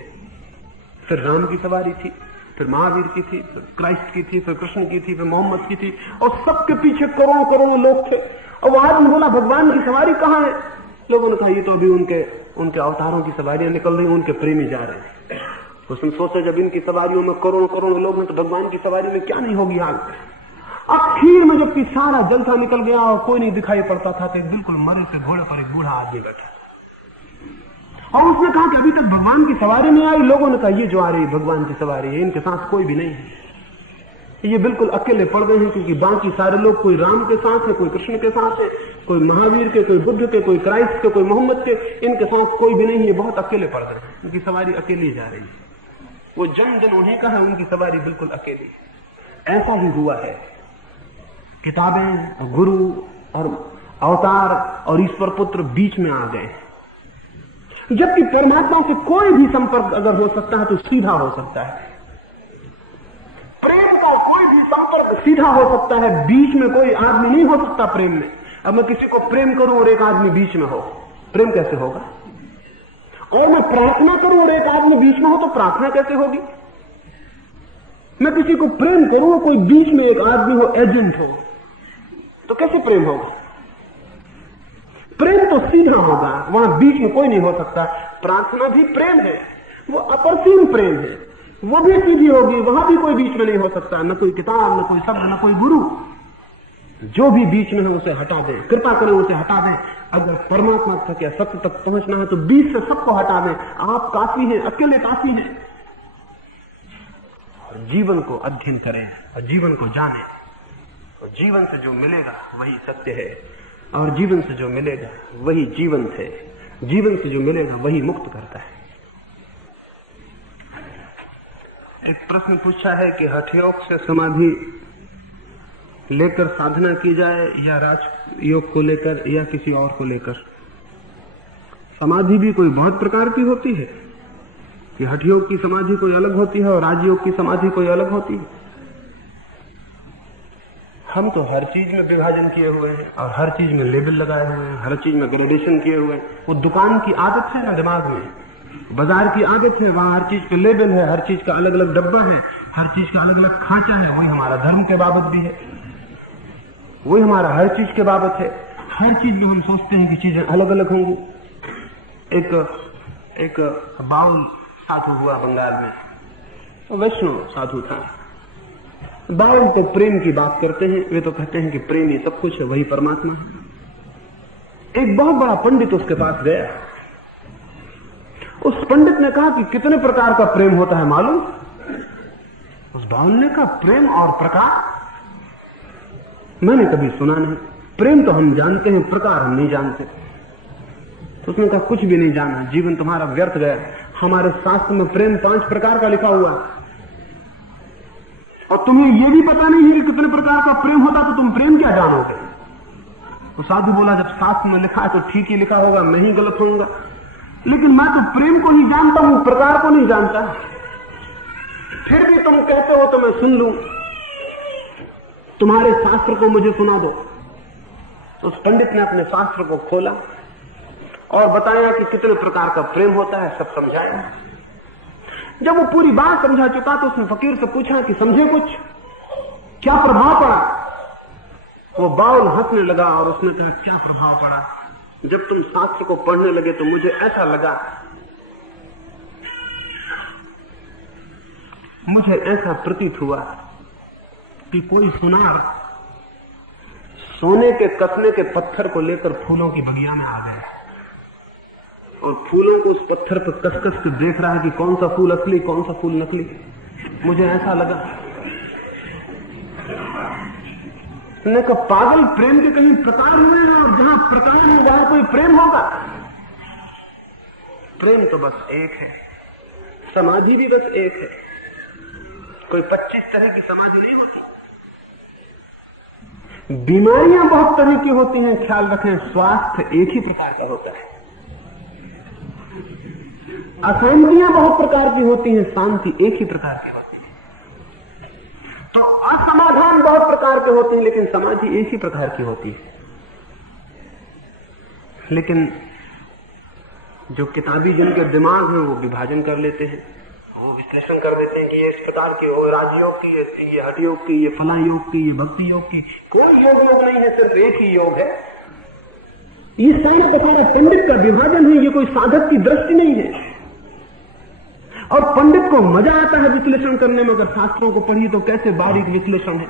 फिर राम की सवारी थी, फिर महावीर की थी, फिर क्राइस्ट की थी, फिर कृष्ण की थी, फिर मोहम्मद की थी, और सबके पीछे करोड़ों करोड़ों लोग थे। और वो आदमी बोला भगवान की सवारी कहाँ है? लोगों ने कहा ये तो अभी उनके अवतारों की सवारियां निकल रही, उनके प्रेमी जा रहे हैं। उसने सोचा जब इनकी सवारियों में करोड़ों करोड़ों लोग हैं तो भगवान की सवारी में क्या नहीं होगी हाल। आखिर में जबकि सारा जलसा निकल गया और कोई नहीं दिखाई पड़ता था, तो एक बिल्कुल मरे से घोड़े पर एक बूढ़ा आदमी बैठा और उसने कहा कि अभी तक भगवान की सवारी नहीं आई। लोगों ने कहा ये जो आ रही भगवान की सवारी है, इनके साथ कोई भी नहीं है, ये बिल्कुल अकेले पड़ गए हैं, क्योंकि बाकी सारे लोग कोई राम के साथ है, कोई कृष्ण के साथ है, कोई महावीर के, कोई बुद्ध के, कोई क्राइस्ट के, कोई मोहम्मद के, इनके साथ कोई भी नहीं है, बहुत अकेले पड़ गए हैं, उनकी सवारी अकेली जा रही है। वो जन उन्हीं का है, उनकी सवारी बिल्कुल अकेली। ऐसा ही हुआ है, किताबें, गुरु और अवतार और ईश्वर पुत्र बीच में आ गए, जबकि परमात्मा से कोई भी संपर्क अगर हो सकता है तो सीधा हो सकता है। प्रेम का कोई भी संपर्क सीधा हो सकता है, बीच में कोई आदमी नहीं हो सकता प्रेम में। अब मैं किसी को प्रेम करूं और एक आदमी बीच में हो, प्रेम कैसे होगा? और मैं प्रार्थना करूं और एक आदमी बीच में हो तो प्रार्थना कैसे होगी? मैं किसी को प्रेम करूं और कोई बीच में एक आदमी हो, एजेंट हो, तो कैसे प्रेम होगा? प्रेम तो सीधा होगा, वहां बीच में कोई नहीं हो सकता। प्रार्थना भी प्रेम है, वो अपरसीम प्रेम है, वो भी सीधी होगी, वहां भी कोई बीच में नहीं हो सकता, न कोई किताब, न कोई शब्द, न कोई गुरु। जो भी बीच में है उसे हटा दें, कृपा करें उसे हटा दें। अगर परमात्मा तक या सत्य तक पहुंचना है तो बीच से सबको हटा दें। आप काफी हैं, अकेले काफी हैं। और जीवन को अध्ययन करें और जीवन को जानें, और जीवन से जो मिलेगा वही सत्य है, और जीवन से जो मिलेगा वही जीवंत है, जीवन से जो मिलेगा वही मुक्त करता है। एक प्रश्न पूछा है कि हठयोग से समाधि लेकर साधना की जाए या राज योग को लेकर या किसी और को लेकर। समाधि भी कोई बहुत प्रकार की होती है कि हठयोग की समाधि कोई अलग होती है और राजयोग की समाधि कोई अलग होती है। हम तो हर चीज में विभाजन किए हुए हैं और हर चीज में लेबल लगाए हुए हैं, हर चीज में ग्रेडेशन किए हुए हैं। वो दुकान की आदत है ना दिमाग में, बाजार की आदत है, वहां हर चीज पे लेबल है, हर चीज का अलग अलग डब्बा है, हर चीज का अलग अलग खांचा है। वही हमारा धर्म के बाबत भी है। वही हमारा हर चीज के बाबत है। हर चीज में हम सोचते हैं कि चीजें अलग अलग होंगी। एक बाउल साधु हुआ बंगाल में, तो वैष्णव साधु था। बाउल तो प्रेम की बात करते हैं, वे तो कहते हैं कि प्रेम ही सब कुछ है, वही परमात्मा है। एक बहुत बड़ा पंडित उसके पास गया। उस पंडित ने कहा कि कितने प्रकार का प्रेम होता है मालूम? उस बाउल ने कहा प्रेम और प्रकार मैंने कभी सुना नहीं। प्रेम तो हम जानते हैं, प्रकार हम नहीं जानते। तो उसने कहा कुछ भी नहीं जाना, जीवन तुम्हारा व्यर्थ गया। हमारे शास्त्र में प्रेम 5 प्रकार का लिखा हुआ है, और तुम्हें यह भी पता नहीं है कि कितने प्रकार का प्रेम होता, तो तुम प्रेम क्या जानोगे? तो साधु बोला जब शास्त्र में लिखा है तो ठीक ही लिखा होगा, मैं ही गलत होऊंगा। लेकिन मैं तो प्रेम को ही जानता हूं, प्रकार को नहीं जानता। फिर भी तुम कहते हो तो मैं सुन लूं, तुम्हारे शास्त्र को मुझे सुना दो। तो उस पंडित ने अपने शास्त्र को खोला और बताया कि कितने प्रकार का प्रेम होता है, सब समझाया। जब वो पूरी बात समझा चुका तो उसने फकीर से पूछा कि समझे कुछ, क्या प्रभाव पड़ा? वो बाउल हंसने लगा और उसने कहा क्या प्रभाव पड़ा? जब तुम शास्त्र को पढ़ने लगे तो मुझे ऐसा लगा, मुझे ऐसा प्रतीत हुआ कि कोई सुनार सोने के कसने के पत्थर को लेकर फूलों की बगिया में आ गया और फूलों को उस पत्थर पर कस-कस के देख रहा है कि कौन सा फूल असली, कौन सा फूल नकली। मुझे ऐसा लगा। मैंने कहा पागल, प्रेम के कहीं प्रकार हुए हैं, और जहां प्रकार है वहां कोई प्रेम होगा? प्रेम तो बस एक है, समाधि भी बस एक है। कोई 25 तरह की समाधि नहीं होती। बीमारियां बहुत तरह की होती हैं, ख्याल रखें, स्वास्थ्य एक ही प्रकार का होता है। अशांतियां बहुत प्रकार की होती हैं, शांति एक ही प्रकार की होती है। तो असमाधान बहुत प्रकार के होते हैं, लेकिन समाधि एक ही प्रकार की होती है। लेकिन जो किताबी जिनके दिमाग है वो विभाजन कर लेते हैं, वो विश्लेषण कर देते हैं कि ये इस प्रकार की हो, राजयोग की, ये हठ योग की, ये फला योग की, ये भक्ति योग की। कोई योग नहीं है, सिर्फ एक ही योग है। ये सारा का सारा पंडित का विभाजन है, ये कोई साधक की दृष्टि नहीं है। और पंडित को मजा आता है विश्लेषण करने में। अगर शास्त्रों को पढ़िए तो कैसे बारीक विश्लेषण है,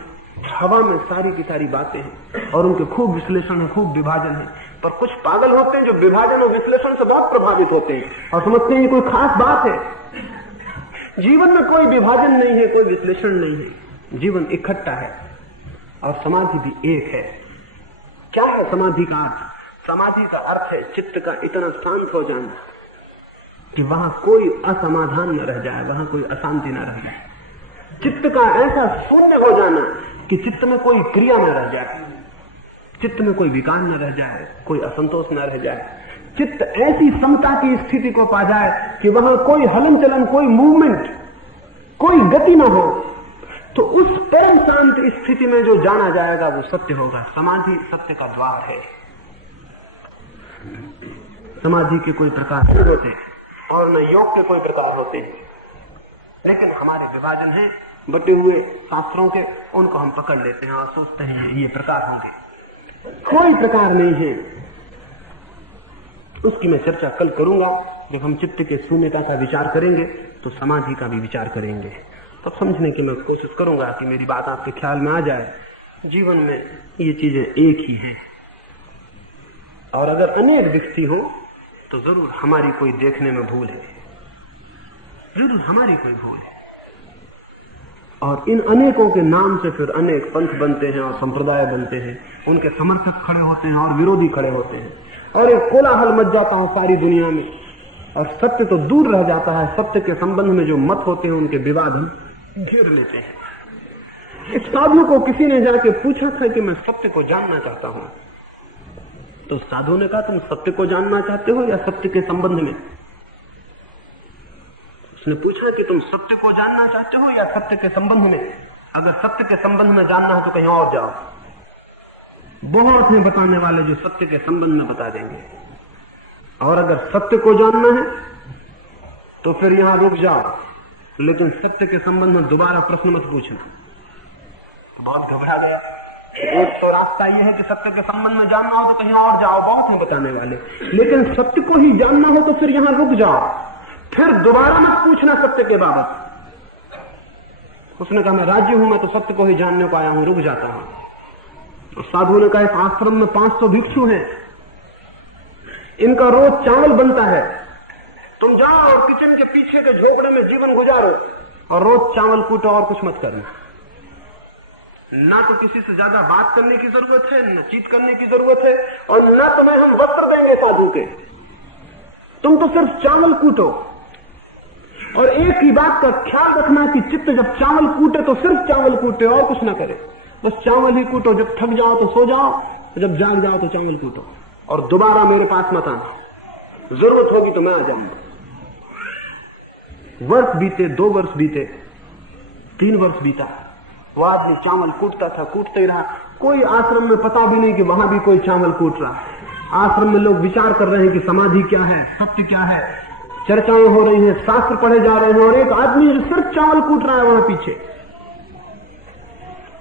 हवा में सारी की सारी बातें हैं, और उनके खूब विश्लेषण है, खूब विभाजन है। पर कुछ पागल होते हैं जो विभाजन और विश्लेषण से बहुत प्रभावित होते हैं और समझते हैं ये कोई खास बात है। जीवन में कोई विभाजन नहीं है, कोई विश्लेषण नहीं है, जीवन इकट्ठा है। और समाधि भी एक है। क्या है समाधि का अर्थ? समाधि का अर्थ है चित्त का इतना शांत हो जाना कि वहां कोई असमाधान न रह जाए, वहां कोई अशांति न रह जाए। चित्त का ऐसा शून्य हो जाना कि चित्त में कोई क्रिया न रह जाए, चित्त में कोई विकार न रह जाए, कोई असंतोष न रह जाए। चित्त ऐसी समता की स्थिति को पा जाए कि वहां कोई हलन चलन, कोई मूवमेंट, कोई गति न हो। तो उस परम शांत स्थिति में जो जाना जाएगा वो सत्य होगा। समाधि सत्य का द्वार है। समाधि के कोई प्रकार नहीं होते और न योग के कोई प्रकार होते, लेकिन हमारे विभाजन हैं बटे हुए शास्त्रों के, उनको हम पकड़ लेते हैं और सोचते हैं ये प्रकार होंगे। कोई प्रकार नहीं है। उसकी मैं चर्चा कल करूंगा। जब हम चित्त के शून्यता का विचार करेंगे तो समाधि का भी विचार करेंगे, तब समझने की मैं कोशिश करूंगा कि मेरी बात आपके ख्याल में आ जाए। जीवन में ये चीजें एक ही हैं, और अगर अनेक दिखती हो तो जरूर हमारी कोई देखने में भूल है, जरूर हमारी कोई भूल है। और इन अनेकों के नाम से फिर अनेक पंथ बनते हैं और संप्रदाय बनते हैं, उनके समर्थक खड़े होते हैं और विरोधी खड़े होते हैं, और एक कोलाहल मच जाता है सारी दुनिया में, और सत्य तो दूर रह जाता है। सत्य के संबंध में जो मत होते हैं उनके विवाद हम घेर लेते हैं। इस साधु को किसी ने जाके पूछा था कि मैं सत्य को जानना चाहता हूं, तो साधु ने कहा तुम सत्य को जानना चाहते हो या सत्य के संबंध में? उसने पूछा कि तुम सत्य को जानना चाहते हो या सत्य के संबंध में? अगर सत्य के संबंध में जानना है तो कहीं और जाओ, बहुत हैं बताने वाले जो सत्य के संबंध में बता देंगे। और अगर सत्य को जानना है तो फिर यहां रुक जाओ, लेकिन सत्य के संबंध में दोबारा प्रश्न मत पूछना। तो बहुत घबरा गया, एक तो रास्ता यह है कि सत्य के संबंध में जानना हो तो कहीं और जाओ, बहुत हैं बताने वाले, लेकिन सत्य को ही जानना हो तो फिर यहां रुक जाओ, फिर दोबारा मत पूछना सत्य के बाबत। उसने कहा मैं राजी हूं, मैं तो सत्य को ही जानने को आया हूं, रुक जाता हूं। तो साधु ने कहा इस आश्रम में 500 भिक्षु हैं, इनका रोज चावल बनता है, तुम जाओ और किचन के पीछे के झोपड़े में जीवन गुजारो और रोज चावल कूटो और कुछ मत करना। ना तो किसी से ज्यादा बात करने की जरूरत है, न चीत करने की जरूरत है, और न तुम्हें हम वस्त्र देंगे साधु के, तुम तो सिर्फ चावल कूटो। और एक ही बात का ख्याल रखना कि चित्त जब चावल कूटे तो सिर्फ चावल कूटे और कुछ ना करे, बस चावल ही कूटो। जब थक जाओ तो सो जाओ, जब जाग जाओ तो चावल कूटो और दोबारा मेरे पास मत आना, जरूरत होगी तो मैं आ जाऊंगा। वर्ष बीते, 2 वर्ष बीते, 3 वर्ष बीता, वो आदमी चावल कूटता था, कूटते ही रहा। कोई आश्रम में पता भी नहीं कि वहां भी कोई चावल कूट रहा है। आश्रम में लोग विचार कर रहे हैं कि समाधि क्या है, सत्य क्या है, चर्चाएं हो रही हैं, शास्त्र पढ़े जा रहे हैं, और एक आदमी जो सिर्फ चावल कूट रहा है वहां पीछे,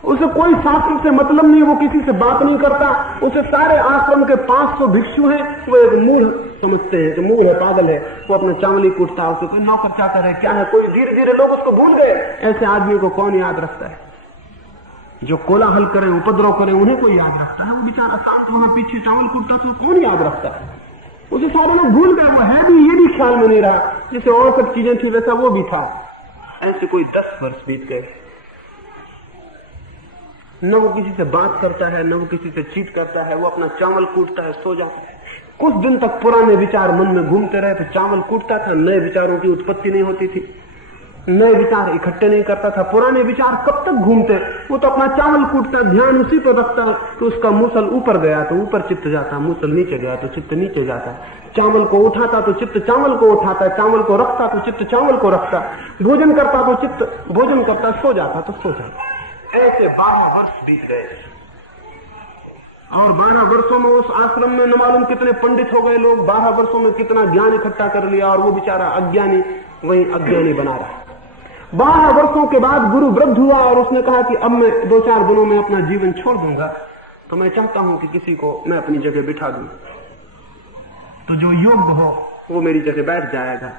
उसे कोई शास्त्र से मतलब नहीं, वो किसी से बात नहीं करता। उसे सारे आश्रम के 500 भिक्षु हैं, वो एक मूढ़ समझते हैं कि मूढ़ है, पागल है, वो अपना चावल ही कूटता है, उसे कोई नौकर चाकर है, क्या है, कोई धीरे धीरे लोग उसको भूल गए। ऐसे आदमी को कौन याद रखता है? जो कोलाहल करें, उपद्रव करें, उन्हें कोई याद रखता है? वो बेचारा शांत वहां पीछे चावल कूटता तो कौन याद रखता है? उसे सारे लोग भूल गए। वो है भी, ये भी ख्याल में नहीं रहा, जैसे और सब चीजें थी वैसा वो भी था। ऐसे कोई 10 वर्ष बीत गए, न वो किसी से बात करता है, न वो किसी से चीत करता है, वो अपना चावल कूटता है, सो जाता है। कुछ दिन तक पुराने विचार मन में घूमते रहे, तो चावल कूटता था, नए विचारों की उत्पत्ति नहीं होती थी, नए विचार इकट्ठे नहीं करता था। पुराने विचार कब तक घूमते? वो तो अपना चावल कूटता, ध्यान उसी पर रखता, तो उसका मूसल ऊपर गया तो ऊपर चित्त जाता, मूसल नीचे गया तो चित्त नीचे जाता। चावल को उठाता तो चित्त चावल को उठाता, चावल को रखता तो चित्त चावल को रखता, भोजन करता तो चित्त भोजन करता, सो जाता तो सो जाता। ऐसे 12 वर्ष बीत गए, और 12 वर्षों में उस आश्रम में न मालूम कितने पंडित हो गए लोग, 12 वर्षों में कितना ज्ञान इकट्ठा कर लिया, और वो बेचारा अज्ञानी वही अज्ञानी बना रहा। 12 वर्षों के बाद गुरु वृद्ध हुआ और उसने कहा कि अब मैं 2-4 दिनों में अपना जीवन छोड़ दूंगा, तो मैं चाहता हूं कि किसी को मैं अपनी जगह बिठा दूं, तो जो योग्य हो वो मेरी जगह बैठ जाएगा।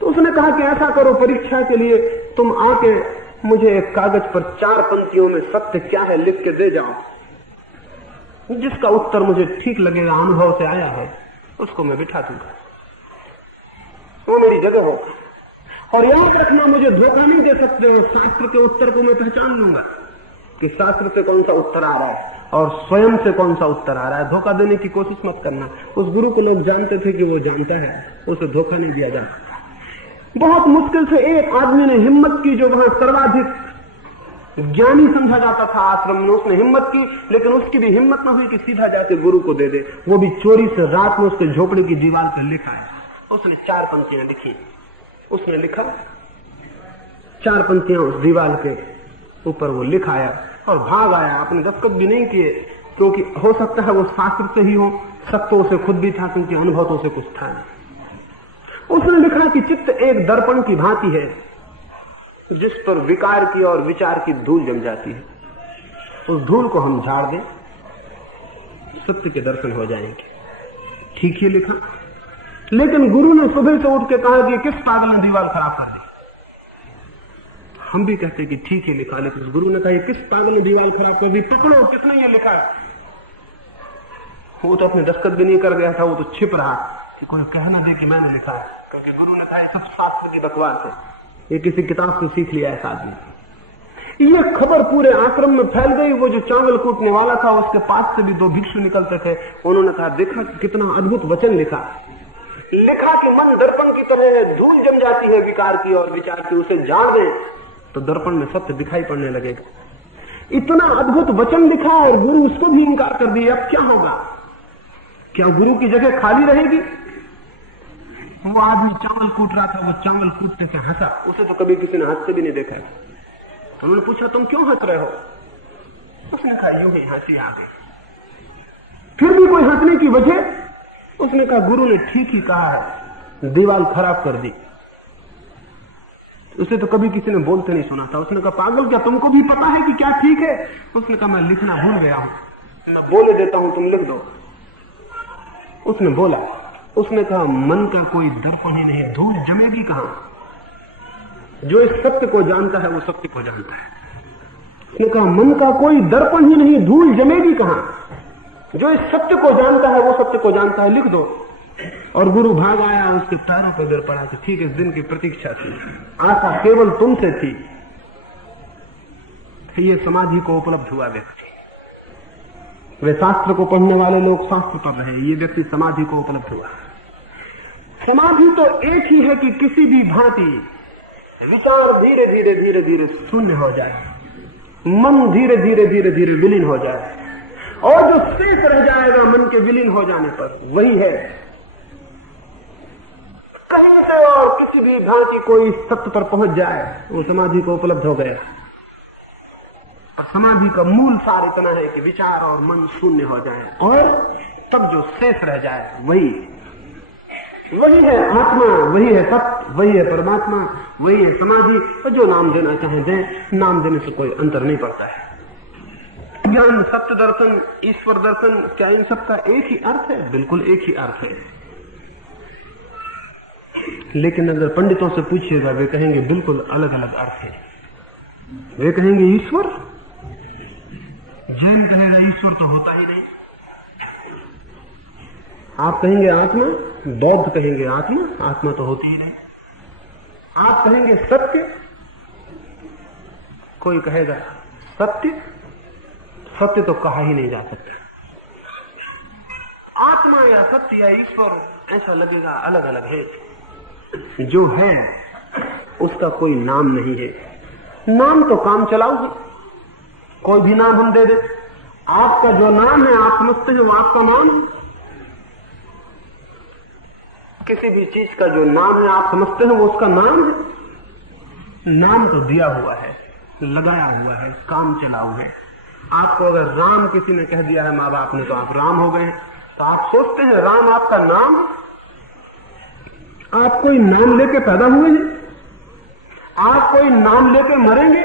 तो उसने कहा कि ऐसा करो, परीक्षा के लिए तुम आके मुझे एक कागज पर 4 पंक्तियों में सत्य क्या है लिख के दे जाओ, जिसका उत्तर मुझे ठीक लगेगा, अनुभव से आया है, उसको मैं बिठा दूंगा, वो मेरी जगह हो। और याद रखना, मुझे धोखा नहीं दे सकते हो, शास्त्र के उत्तर को मैं पहचान लूंगा कि शास्त्र से कौन सा उत्तर आ रहा है और स्वयं से कौन सा उत्तर आ रहा है। धोखा देने की कोशिश मत करना। उस गुरु को लोग जानते थे कि वो जानता है, उसे धोखा नहीं दिया जा सकता। बहुत मुश्किल से एक आदमी ने हिम्मत की, जो वहां सर्वाधिक ज्ञानी समझा जाता था आश्रम में, उसने हिम्मत की, लेकिन उसकी भी हिम्मत न हुई कि सीधा जाके गुरु को दे दे। वो भी चोरी से रात में उसके झोपड़े की दीवार पर लिखा है, उसने 4 पंक्तियां लिखी। उसने लिखा 4 पंक्तियां उस दीवार के ऊपर वो लिखाया और भाग आया। अपने दस्तखत भी नहीं किए, क्योंकि हो सकता है वो शास्त्र से ही हो, सत्य तो उसे खुद भी था, क्योंकि अनुभव तो उसे कुछ था नहीं। उसने लिखा कि चित्त एक दर्पण की भांति है, जिस पर विकार की और विचार की धूल जम जाती है। उस धूल को हम झाड़ दें, सत्य के दर्शन हो जाएंगे। ठीक ही लिखा, लेकिन गुरु ने सुबह से उठ के कहा कि किस पागल ने दीवार खराब कर दी। हम भी कहते कि ठीक ही लिखा, लेकिन गुरु ने कहा किस पागल ने दीवार खराब कर दी, पकड़ो किसने ये लिखा। वो तो अपने दस्तखत भी नहीं कर गया था, वो तो छिप रहा कि कोई कहना दे कि मैंने लिखा है, क्योंकि गुरु ने कहा ये सब शास्त्र की बकवास है, ये किसी किताब से सीख लिया है आदमी। ये खबर पूरे आश्रम में फैल गई। वो जो चावल कूटने वाला था, उसके पास से भी 2 भिक्षु निकलते थे। उन्होंने कहा देखा कितना अद्भुत वचन लिखा कि मन दर्पण की तरह है, धूल जम जाती है विकार की और विचार की, उसे झाड़ दें तो दर्पण में सत्य दिखाई पड़ने लगेगा। इतना अद्भुत वचन लिखा और गुरु उसको भी इंकार कर दिया। अब क्या होगा? क्या गुरु की जगह खाली रहेगी? वो आदमी चावल कूट रहा था, वो चावल कूटने से हंसा। उसे तो कभी किसी ने हंसते भी नहीं देखा है। उन्होंने पूछा तुम क्यों हंस रहे हो? उसने कहा यूं ही हंसी आ गई। फिर भी कोई हंसने की वजह? उसने कहा गुरु ने ठीक ही कहा है, दीवार खराब कर दी। उसे तो कभी किसी ने बोलते नहीं सुना था। उसने कहा पागल, क्या तुमको भी पता है कि क्या ठीक है? उसने कहा मैं लिखना भूल गया हूं, मैं बोले देता हूं, तुम लिख दो। उसने बोला, उसने कहा मन का कोई दर्पण ही नहीं, धूल जमेगी कहां? जो इस सत्य को जानता है वो सत्य को जानता है। उसने कहा मन का कोई दर्पण ही नहीं, धूल जमेगी कहां? जो इस सत्य को जानता है वो सत्य को जानता है, लिख दो। और गुरु भाग आया, उसके पैरों पर गिर पड़ा कि ठीक है, इस दिन की प्रतीक्षा थी, आशा केवल तुमसे थी। ये समाधि को उपलब्ध हुआ व्यक्ति। वे शास्त्र को पढ़ने वाले लोग शास्त्र पढ़ रहे, ये व्यक्ति समाधि को उपलब्ध हुआ। समाधि तो एक ही है कि किसी भी भांति विचार धीरे धीरे धीरे धीरे शून्य हो जाए, मन धीरे धीरे धीरे धीरे विलीन हो जाए, और जो शेष रह जाएगा मन के विलीन हो जाने पर वही है। कहीं से और किसी भी भांति कोई सत्य पर पहुंच जाए वो समाधि को उपलब्ध हो गया। और समाधि का मूल सार इतना है कि विचार और मन शून्य हो जाए, और तब जो शेष रह जाए वही है आत्मा, वही है सत्य, वही है परमात्मा, वही है समाधि। और जो नाम देना चाहे दें, नाम देने से कोई अंतर नहीं पड़ता है। ज्ञान, सत्य दर्शन, ईश्वर दर्शन, क्या इन सबका एक ही अर्थ है? बिल्कुल एक ही अर्थ है। लेकिन अगर पंडितों से पूछिएगा वे कहेंगे बिल्कुल अलग अलग अर्थ है। वे कहेंगे ईश्वर, जैन कहेगा ईश्वर तो होता ही नहीं। आप कहेंगे आत्मा, बौद्ध कहेंगे आत्मा, आत्मा तो होती ही नहीं। आप कहेंगे सत्य, कोई कहेगा सत्य, सत्य तो कहा ही नहीं जा सकता। आत्मा या सत्य या ईश्वर, ऐसा लगेगा अलग अलग है। जो है उसका कोई नाम नहीं है। नाम तो काम चलाओ ही, कोई भी नाम हम दे दे। आपका जो नाम है आप समझते हैं वो आपका नाम है। किसी भी चीज का जो नाम है आप समझते हैं वो उसका नाम है। नाम तो दिया हुआ है, लगाया हुआ है, काम चलाऊ है। आपको अगर राम किसी ने कह दिया है माँ बाप ने तो आप राम हो गए, तो आप सोचते हैं राम आपका नाम है। आप कोई नाम लेके पैदा हुए हैं, आप कोई नाम लेके मरेंगे।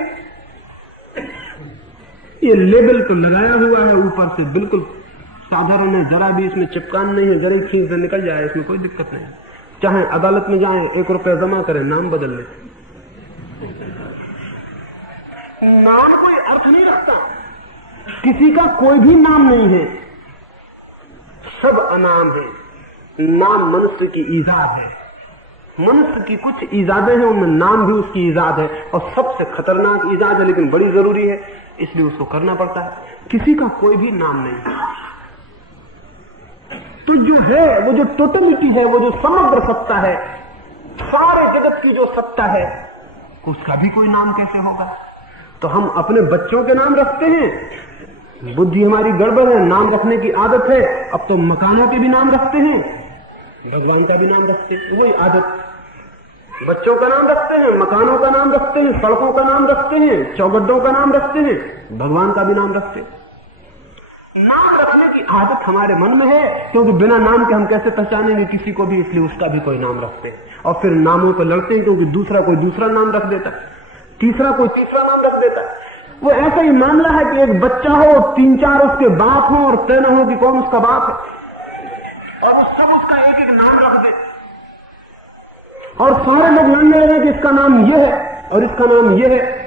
ये लेबल तो लगाया हुआ है ऊपर से, बिल्कुल साधारण है, जरा भी इसमें चिपकान नहीं है, जरा खींच से निकल जाए, इसमें कोई दिक्कत नहीं। चाहे अदालत में जाएं, 1 रुपया जमा करें, नाम बदल ले। नाम कोई अर्थ नहीं रखता, किसी का कोई भी नाम नहीं है, सब अनाम है। नाम मनुष्य की ईजाद है। मनुष्य की कुछ ईजादें हैं, उनमें नाम भी उसकी ईजाद है, और सबसे खतरनाक ईजाद है, लेकिन बड़ी जरूरी है, इसलिए उसको करना पड़ता है। किसी का कोई भी नाम नहीं। तो जो है, वो जो टोटलिटी है, वो जो समग्र सत्ता है, सारे जगत की जो सत्ता है, उसका भी कोई नाम कैसे होगा? तो हम अपने बच्चों के नाम रखते हैं, बुद्धि हमारी गड़बड़ है, नाम रखने की आदत है। अब तो मकानों के भी नाम रखते हैं, भगवान का भी नाम रखते हैं, वही आदत। बच्चों का नाम रखते हैं, मकानों का नाम रखते हैं, सड़कों का नाम रखते हैं, चौगड्डों का नाम रखते हैं, भगवान का भी नाम रखते हैं। नाम रखने की आदत हमारे मन में है, क्योंकि बिना नाम के हम कैसे पहचानेंगे किसी को भी, इसलिए उसका भी कोई नाम रखते हैं। और फिर नामों पर लड़ते हैं, क्योंकि दूसरा कोई दूसरा नाम रख देता है, तीसरा कोई तीसरा नाम रख देता है। वो ऐसा ही मामला है कि एक बच्चा हो, 3-4 उसके बाप हो, और तय न हो कि कौन उसका बाप है, और वो सब उसका एक एक नाम रख दे, और सारे लोग जानने लगे कि इसका नाम ये है और इसका नाम ये है।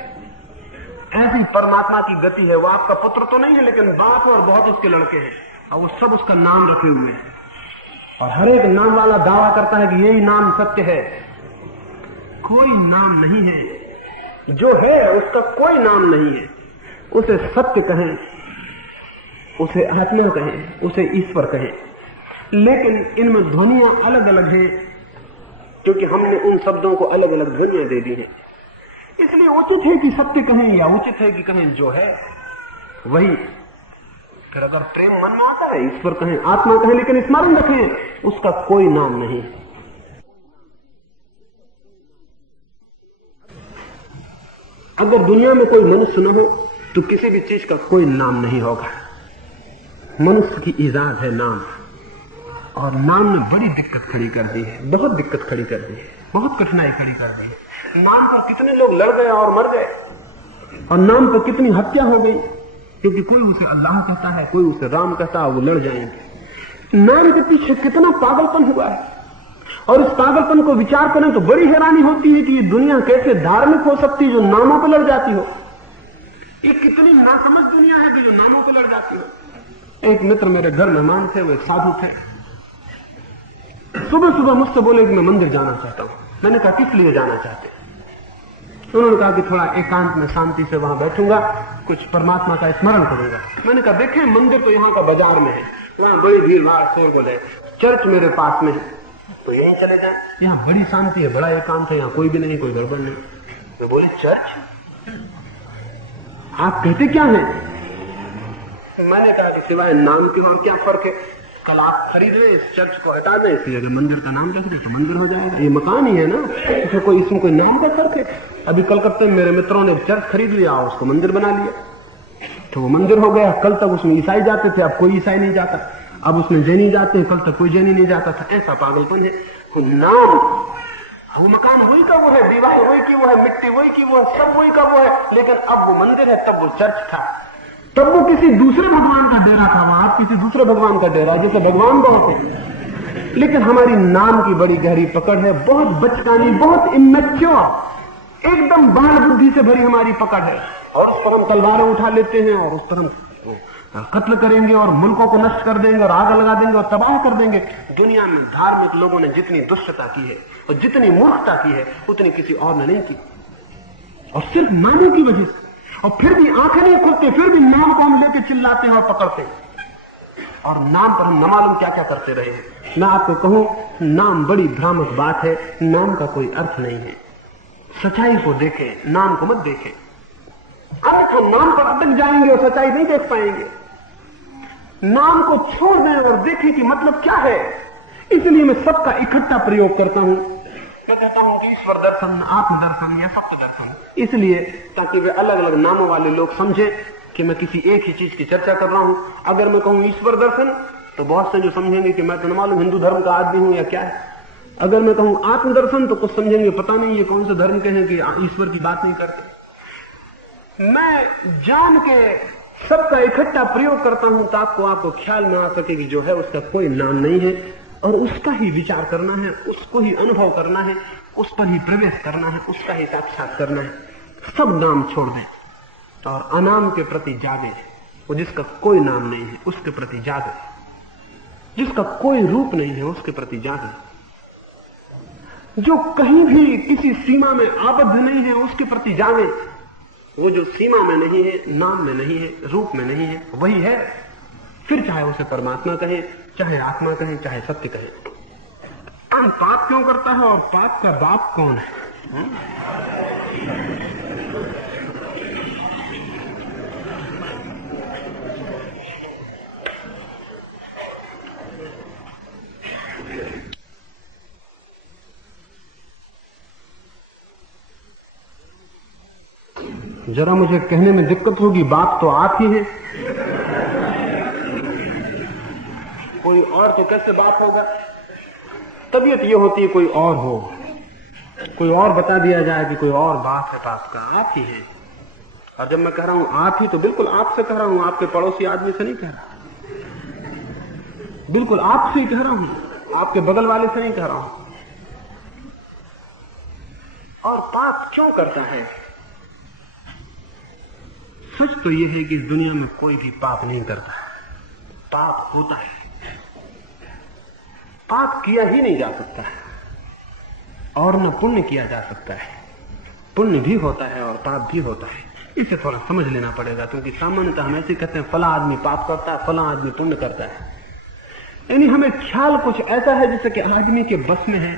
ऐसी परमात्मा की गति है। वो आपका पुत्र तो नहीं है, लेकिन बाप और बहुत उसके लड़के हैं, और वो सब उसका नाम रखे हुए हैं, और हर एक नाम वाला दावा करता है कि यही नाम सत्य है। कोई नाम नहीं है, जो है उसका कोई नाम नहीं है। उसे सत्य कहें, उसे आत्मा कहें, उसे ईश्वर कहें, लेकिन इनमें ध्वनियां अलग अलग हैं, क्योंकि हमने उन शब्दों को अलग अलग ध्वनियां दे दी हैं। इसलिए उचित है कि सत्य कहें, या उचित है कि कहें जो है वही। फिर अगर प्रेम मन में आता है, ईश्वर कहें, आत्मा कहें, लेकिन स्मरण रखें उसका कोई नाम नहीं। अगर दुनिया में कोई मनुष्य न हो तो किसी भी चीज का कोई नाम नहीं होगा। मनुष्य की ईजाद है नाम, और नाम ने बड़ी दिक्कत खड़ी कर दी है, बहुत दिक्कत खड़ी कर दी है, बहुत कठिनाई खड़ी कर दी है। नाम पर कितने लोग लड़ गए और मर गए, और नाम पर कितनी हत्या हो गई, क्योंकि कोई उसे अल्लाह कहता है, कोई उसे राम कहता है, वो लड़ जाएंगे। नाम के पीछे कितना पागलपन हुआ है, और इस पागलपन को विचार करें तो बड़ी हैरानी होती है कि ये दुनिया कैसे धार्मिक हो सकती है जो नामों पर लड़ जाती हो। ये कितनी नासमझ दुनिया है कि जो नामों पर लड़ जाती हो। एक मित्र मेरे घर मेहमान थे, वो एक साधु थे। सुबह सुबह मुझसे बोले कि मैं मंदिर जाना चाहता हूं। मैंने कहा किस लिए जाना चाहते? उन्होंने कहा कि थोड़ा एकांत में शांति से वहां बैठूंगा, कुछ परमात्मा का स्मरण करूंगा। मैंने कहा देखें, मंदिर तो यहाँ का बाजार में है, वहां बड़ी भीड़ भाड़ शोरगुल है, चर्च मेरे पास में है, तो यहीं चले जाएं, यहाँ बड़ी शांति है, बड़ा एकांत है, यहाँ कोई भी नहीं, कोई गड़बड़ नहीं। वे बोले चर्च, आप कहते क्या है? मैंने कहा कि सिवाय नाम के और क्या फर्क है? कल आप खरीद रहे, इस चर्च को हटा दें, इसलिए अगर मंदिर का नाम रख दे तो मंदिर हो जाएगा। ये मकान ही है ना, इसमें कोई नाम का फर्क है? अभी कलकत्ते में मेरे मित्रों ने चर्च खरीद लिया, उसको मंदिर बना लिया, तो वो मंदिर हो गया। कल तक उसमें ईसाई जाते थे, अब कोई ईसाई नहीं जाता। अब उसमें जैनी जाते हैं, कल तक कोई जैनी नहीं जाता था। ऐसा पागलपन है। नाम, वो मकान वही का वो है, दीवार वही की वो है, मिट्टी वही की वो है, सब वही का वो है, लेकिन अब वो मंदिर है, तब वो चर्च था, तब वो किसी दूसरे भगवान का डेरा था, वहां आप किसी दूसरे भगवान का डेरा, जैसे भगवान बहुत है। लेकिन हमारी नाम की बड़ी गहरी पकड़ है, बहुत बचकानी, बहुत इमेच्योर, एकदम बाल बुद्धि से भरी हमारी पकड़ है, और उस पर हम तलवारें उठा लेते हैं, और उस पर हम कत्ल करेंगे, और मुल्कों को नष्ट कर देंगे, और आग लगा देंगे, और तबाह कर देंगे। दुनिया में धार्मिक लोगों ने जितनी दुष्टता की है और जितनी मूर्खता की है, उतनी किसी और ने नहीं की, और सिर्फ नामों की वजह से। और फिर भी आंखें नहीं खुलते, फिर भी नाम को हम लेके चिल्लाते हैं और पकड़ते हैं, और नाम पर हम न मालूम क्या क्या करते रहे हैं। मैं आपको कहूं, नाम बड़ी भ्रामक बात है, नाम का कोई अर्थ नहीं है। सच्चाई को देखें, नाम को मत देखें, अन्यथा नाम पर अटक जाएंगे और सच्चाई नहीं देख पाएंगे। नाम को छोड़ दें और देखें कि मतलब क्या है। इसलिए मैं सबका इकट्ठा प्रयोग करता हूं। मैं कहता हूं कि ईश्वर दर्शन, आत्मदर्शन या सत्य दर्शन, इसलिए ताकि वे अलग अलग नामों वाले लोग समझें कि मैं किसी एक ही चीज की चर्चा कर रहा हूं। अगर मैं कहूं ईश्वर दर्शन, तो बहुत से जो समझेंगे कि मैं तो न मालूम हिंदू धर्म का आदमी हूं या क्या है। अगर मैं कहूं आत्मदर्शन, तो कुछ समझेंगे पता नहीं ये कौन से धर्म के हैं कि ईश्वर की बात नहीं करते। मैं जान के सबका इकट्ठा प्रयोग करता हूं ताकि आपको ख्याल में आ सके कि जो है उसका कोई नाम नहीं है, और उसका ही विचार करना है, उसको ही अनुभव करना है, उस पर ही प्रवेश करना है, उसका ही साक्षात करना है। सब नाम छोड़ दें और अनाम के प्रति जागे। वो जिसका कोई नाम नहीं है उसके प्रति जागे, जिसका कोई रूप नहीं है उसके प्रति जागे, जो कहीं भी किसी सीमा में आबद्ध नहीं है उसके प्रति जागे। वो जो सीमा में नहीं है, नाम में नहीं है, रूप में नहीं है, वही है। फिर चाहे उसे परमात्मा कहे, चाहे आत्मा कहे, चाहे सत्य कहे। हम पाप क्यों करता है और पाप का बाप कौन है? जरा मुझे कहने में दिक्कत होगी, बाप तो आप ही हैं, कोई और तो कैसे बाप होगा? तबीयत ये होती है कोई और हो, कोई और बता दिया जाए कि कोई और बाप है बाप का, आप ही है। और जब मैं कह रहा हूं आप ही, तो बिल्कुल आपसे कह रहा हूं, आपके पड़ोसी आदमी से नहीं कह रहा, बिल्कुल आपसे ही कह रहा हूं, आपके बगल वाले से नहीं कह रहा हूं। और पाप क्यों करता है? सच तो यह है कि इस दुनिया में कोई भी पाप नहीं करता है, पाप होता है। पाप किया ही नहीं जा सकता है, और न पुण्य किया जा सकता है। पुण्य भी होता है और पाप भी होता है। इसे थोड़ा समझ लेना पड़ेगा, क्योंकि सामान्यतः हम ऐसे कहते हैं फला आदमी पाप करता है, फला आदमी पुण्य करता है। यानी हमें ख्याल कुछ ऐसा है जैसे कि आदमी के बस में है,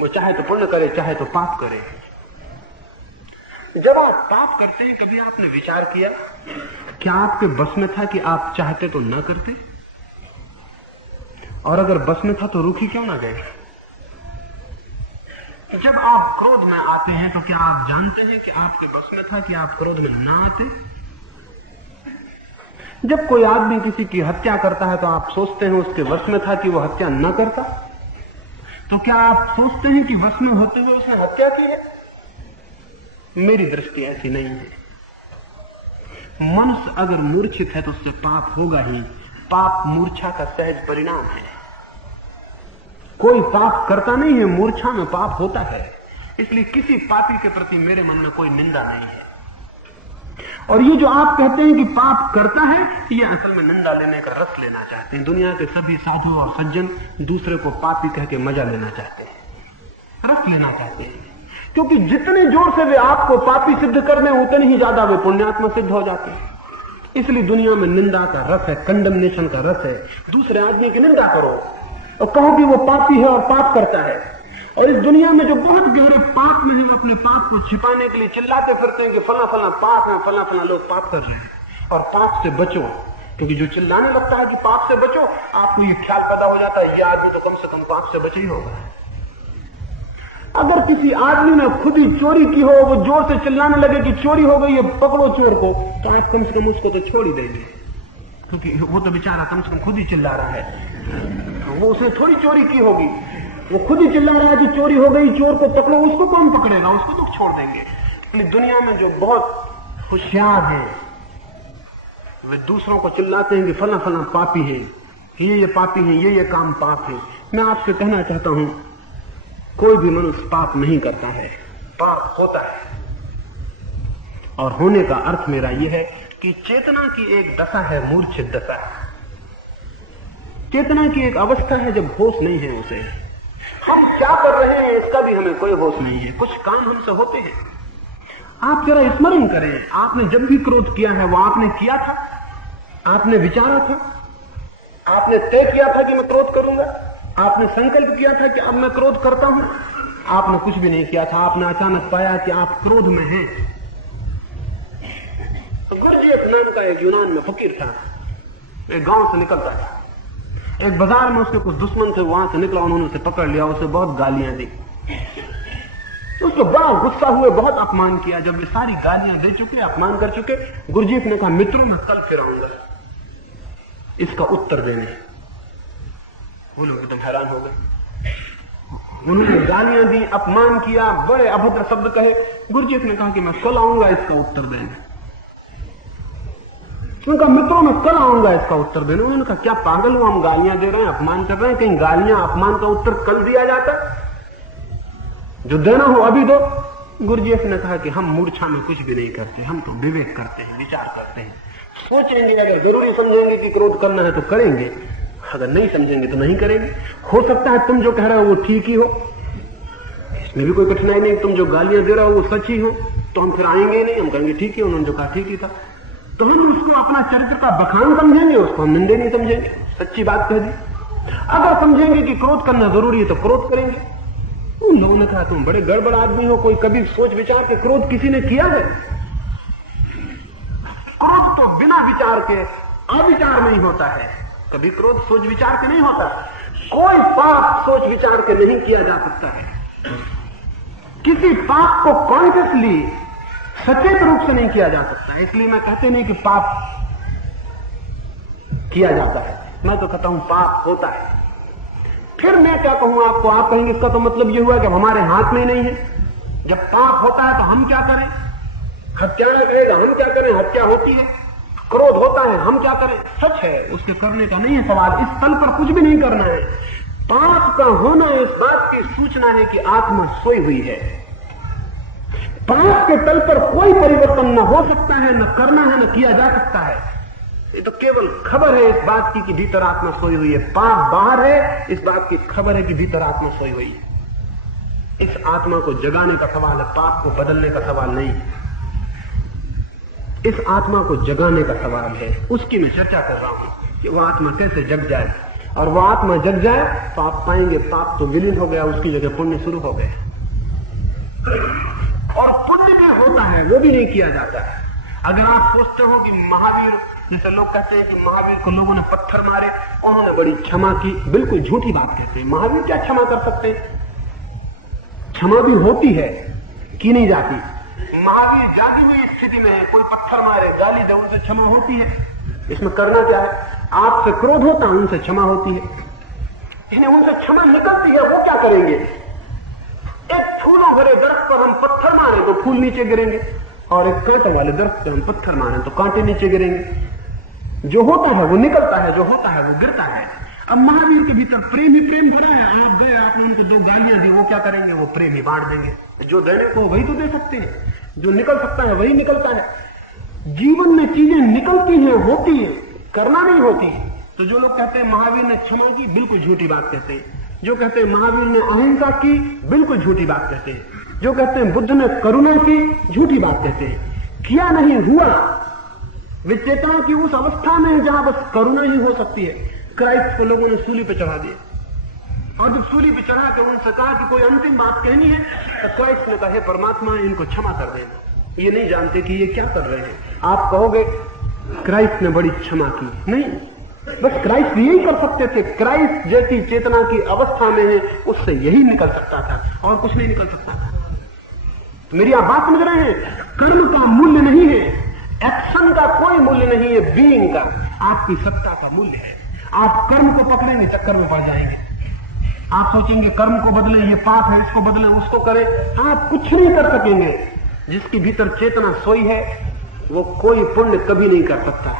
वो चाहे तो पुण्य करे, चाहे तो पाप करे। जब आप पाप करते हैं, कभी आपने विचार किया क्या आपके बस में था कि आप चाहते तो न करते? और अगर बस में था तो रुकी क्यों ना गए? जब आप क्रोध में आते हैं तो क्या आप जानते हैं कि आपके बस में था कि आप क्रोध में ना आते? जब कोई आदमी किसी की हत्या करता है तो आप सोचते हैं उसके वश में था कि वो हत्या न करता? तो क्या आप सोचते हैं कि वश में होते हुए उसने हत्या की है? मेरी दृष्टि ऐसी नहीं है। मनुष्य अगर मूर्छित है तो उससे पाप होगा ही। पाप मूर्छा का सहज परिणाम है। कोई पाप करता नहीं है, मूर्छा में पाप होता है। इसलिए किसी पापी के प्रति मेरे मन में कोई निंदा नहीं है। और ये जो आप कहते हैं कि पाप करता है, ये असल में निंदा लेने का रस लेना चाहते हैं। दुनिया के सभी साधु और सज्जन दूसरे को पापी कह के मजा लेना चाहते हैं, रस लेना चाहते हैं। क्योंकि जितने जोर से वे आपको पापी सिद्ध कर दें, उतने ही ज्यादा वे पुण्यात्मा सिद्ध हो जाते हैं। इसलिए दुनिया में निंदा का रस है, कंडमनेशन का रस है। दूसरे आदमी की निंदा करो और कहो कि वो पापी है और पाप करता है। और इस दुनिया में जो बहुत गहरे पाप में है, वो अपने पाप को छिपाने के लिए चिल्लाते फिरते हैं कि फला फला पाप है, फला फला लोग पाप कर रहे हैं और पाप से बचो। क्योंकि जो चिल्लाने लगता है कि पाप से बचो, आपको ये ख्याल पैदा हो जाता है ये आदमी तो कम से कम पाप से बचे ही होगा। अगर किसी आदमी ने खुद ही चोरी की हो, वो जोर से चिल्लाने लगे कि चोरी हो गई है, पकड़ो चोर को, तो आप कम से कम उसको तो छोड़ ही देंगे। क्योंकि वो तो बेचारा कम से कम खुद ही चिल्ला रहा है, वो उसने थोड़ी चोरी की होगी। वो खुद ही चिल्ला रहा है कि चोरी हो गई, चोर को पकड़ो, उसको कौन पकड़ेगा, उसको तो छोड़ देंगे। इसलिए दुनिया में जो बहुत होशियार हैं, वे दूसरों को चिल्लाते हैं कि फला फला पापी है, ये पापी है, ये काम पाप है। मैं आपसे कहना चाहता हूं, कोई भी मनुष्य पाप नहीं करता है, पाप होता है। और होने का अर्थ मेरा यह है कि चेतना की एक दशा है मूर्छित दशा। चेतना की एक अवस्था है जब होश नहीं है उसे। हम क्या कर रहे हैं इसका भी हमें कोई होश नहीं है। कुछ काम हमसे होते हैं। आप जरा स्मरण करें, आपने जब भी क्रोध किया है वो आपने किया था, आपने विचारा था, आपने तय किया था कि मैं क्रोध करूंगा, आपने संकल्प किया था कि अब मैं क्रोध करता हूं। आपने कुछ भी नहीं किया था, आपने अचानक पाया कि आप क्रोध में हैं। गुरजीएफ नाम का एक यूनान में फकीर था, एक गांव से निकलता था। एक बाजार में उसके कुछ दुश्मन थे, वहां से निकला, उन्होंने उसे पकड़ लिया, उसे बहुत गालियां दी। उसको बड़ा गुस्सा हुए, बहुत अपमान किया। जब ये सारी गालियां दे चुके, अपमान कर चुके, गुरजीएफ ने कहा मित्रों मैं कल फिर आऊंगा इसका उत्तर देने। वो लोग एकदम हैरान हो गए। उन्होंने गालियां दी, अपमान किया, बड़े अभद्र शब्द कहे। गुरजीएफ ने कहा कि मैं कल आऊंगा इसका उत्तर देने। उन्होंने कहा मित्रों मैं कल आऊंगा इसका उत्तर देने। उन्होंने कहा क्या पागल हो, हम गालियां दे रहे हैं, अपमान कर रहे हैं, कहीं गालियां अपमान का उत्तर कल दिया जाता? जो देना हो अभी दो। गुरजीएफ ने कहा कि हम मूर्छा में कुछ भी नहीं करते, हम तो विवेक करते हैं, विचार करते हैं, सोचेंगे। अगर जरूरी समझेंगे कि क्रोध करना है तो करेंगे, अगर नहीं समझेंगे तो नहीं करेंगे। हो सकता है तुम जो कह रहे हो वो ठीक ही हो, इसमें भी कोई कठिनाई नहीं। तुम जो गालियां दे रहे हो वो सच ही हो, तो हम फिर आएंगे ही नहीं, हम कहेंगे ठीक है, उन्होंने जो कहा ठीक ही था। तो हम उसको अपना चरित्र का बखान समझेंगे, उसको हम निंदे नहीं समझेंगे, सच्ची बात कह दी। अगर समझेंगे कि क्रोध करना जरूरी है तो क्रोध करेंगे। उन लोगों ने कहा तुम बड़े गड़बड़ आदमी हो, कोई कभी सोच विचार के क्रोध किसी ने किया है? क्रोध तो बिना विचार के अविचार में ही होता है, कभी क्रोध सोच विचार के नहीं होता। कोई पाप सोच विचार के नहीं किया जा सकता है। किसी पाप को कॉन्शियसली सचेत रूप से नहीं किया जा सकता है। इसलिए मैं कहते नहीं कि पाप किया जाता है, मैं तो कहता हूं पाप होता है। फिर मैं क्या कहूं आपको, आप कहेंगे इसका तो मतलब यह हुआ कि हमारे हाथ में ही नहीं है। जब पाप होता है तो हम क्या करें? हत्यारा कहेगा हम क्या करें, हत्या होती है। क्रोध होता है हम क्या करें? सच है, उसके करने का नहीं है सवाल। इस तल पर कुछ भी नहीं करना है। पाप का होना इस बात की सूचना है कि आत्मा सोई हुई है। पाप के तल पर कोई परिवर्तन न हो सकता है, न करना है, न किया जा सकता है। ये तो केवल खबर है इस बात की कि भीतर आत्मा सोई हुई है। पाप बाहर है, इस बात की खबर है कि भीतर आत्मा सोई हुई है। इस आत्मा को जगाने का सवाल है, पाप को बदलने का सवाल नहीं। इस आत्मा को जगाने का सवाल है, उसकी मैं चर्चा कर रहा हूं कि वह आत्मा कैसे जग जाए। और वह आत्मा जग जाए तो आप पाएंगे पाप तो विलीन हो गया, उसकी जगह पुण्य शुरू हो गया। और पुण्य भी होता है, वो भी नहीं किया जाता है। अगर आप सोचते हो कि महावीर, जैसे लोग कहते हैं कि महावीर को लोगों ने पत्थर मारे, उन्होंने बड़ी क्षमा की, बिल्कुल झूठी बात कहते हैं। महावीर क्या क्षमा कर सकते हैं? क्षमा भी होती है, की नहीं जाती। महावीर जागी हुई स्थिति में है, कोई पत्थर मारे, गाली दे, उनसे क्षमा होती है। इसमें करना क्या है? आपसे क्रोध होता है, उनसे क्षमा होती है। इन्हें उनसे क्षमा निकलती है, वो क्या करेंगे? एक फूलों भरे दरख्त दरख्त पर हम पत्थर मारें तो फूल नीचे गिरेंगे, और एक कांटे वाले दरख्त पर हम पत्थर मारें तो कांटे नीचे गिरेंगे। जो होता है वो निकलता है, जो होता है वो गिरता है। अब महावीर के भीतर प्रेम ही प्रेम भरा है। आप गए, आपने उनको 2 गालियां दी, वो क्या करेंगे? वो प्रेम ही बांट देंगे। जो देने को वही तो दे सकते हैं, जो निकल सकता है वही निकलता है। जीवन में चीजें निकलती हैं, होती है, करना नहीं होती। तो जो लोग कहते हैं महावीर ने क्षमा की, बिल्कुल झूठी बात कहते हैं। जो कहते हैं महावीर ने अहिंसा की, बिल्कुल झूठी बात कहते हैं। जो कहते हैं बुद्ध ने करुणा की, झूठी बात कहते हैं। किया नहीं हुआ। वे चेतना की उस अवस्था में है जहां बस करुणा ही हो सकती है। क्राइस्ट को लोगों ने सूली पे चढ़ा दिया, और जब सूली पे चढ़ा के उनसे कहा कि कोई अंतिम बात कहनी है, तो क्राइस्ट ने कहा, हे परमात्मा, इनको क्षमा कर देना। ये नहीं जानते कि ये क्या कर रहे हैं। आप कहोगे क्राइस्ट ने बड़ी क्षमा की, नहीं, बस क्राइस्ट यही कर सकते थे। क्राइस्ट जैसी चेतना की अवस्था में है, उससे यही निकल सकता था, और कुछ नहीं निकल सकता था। तो मेरी आप बात समझ रहे हैं? कर्म का मूल्य नहीं है, एक्शन का कोई मूल्य नहीं है, बीइंग का, आपकी सत्ता का मूल्य है। आप कर्म को पकड़ेंगे, चक्कर में पड़ जाएंगे। आप सोचेंगे कर्म को बदले, ये पाप है, इसको बदले, उसको करें, आप कुछ नहीं कर सकेंगे। जिसके भीतर चेतना सोई है वो कोई पुण्य कभी नहीं कर सकता।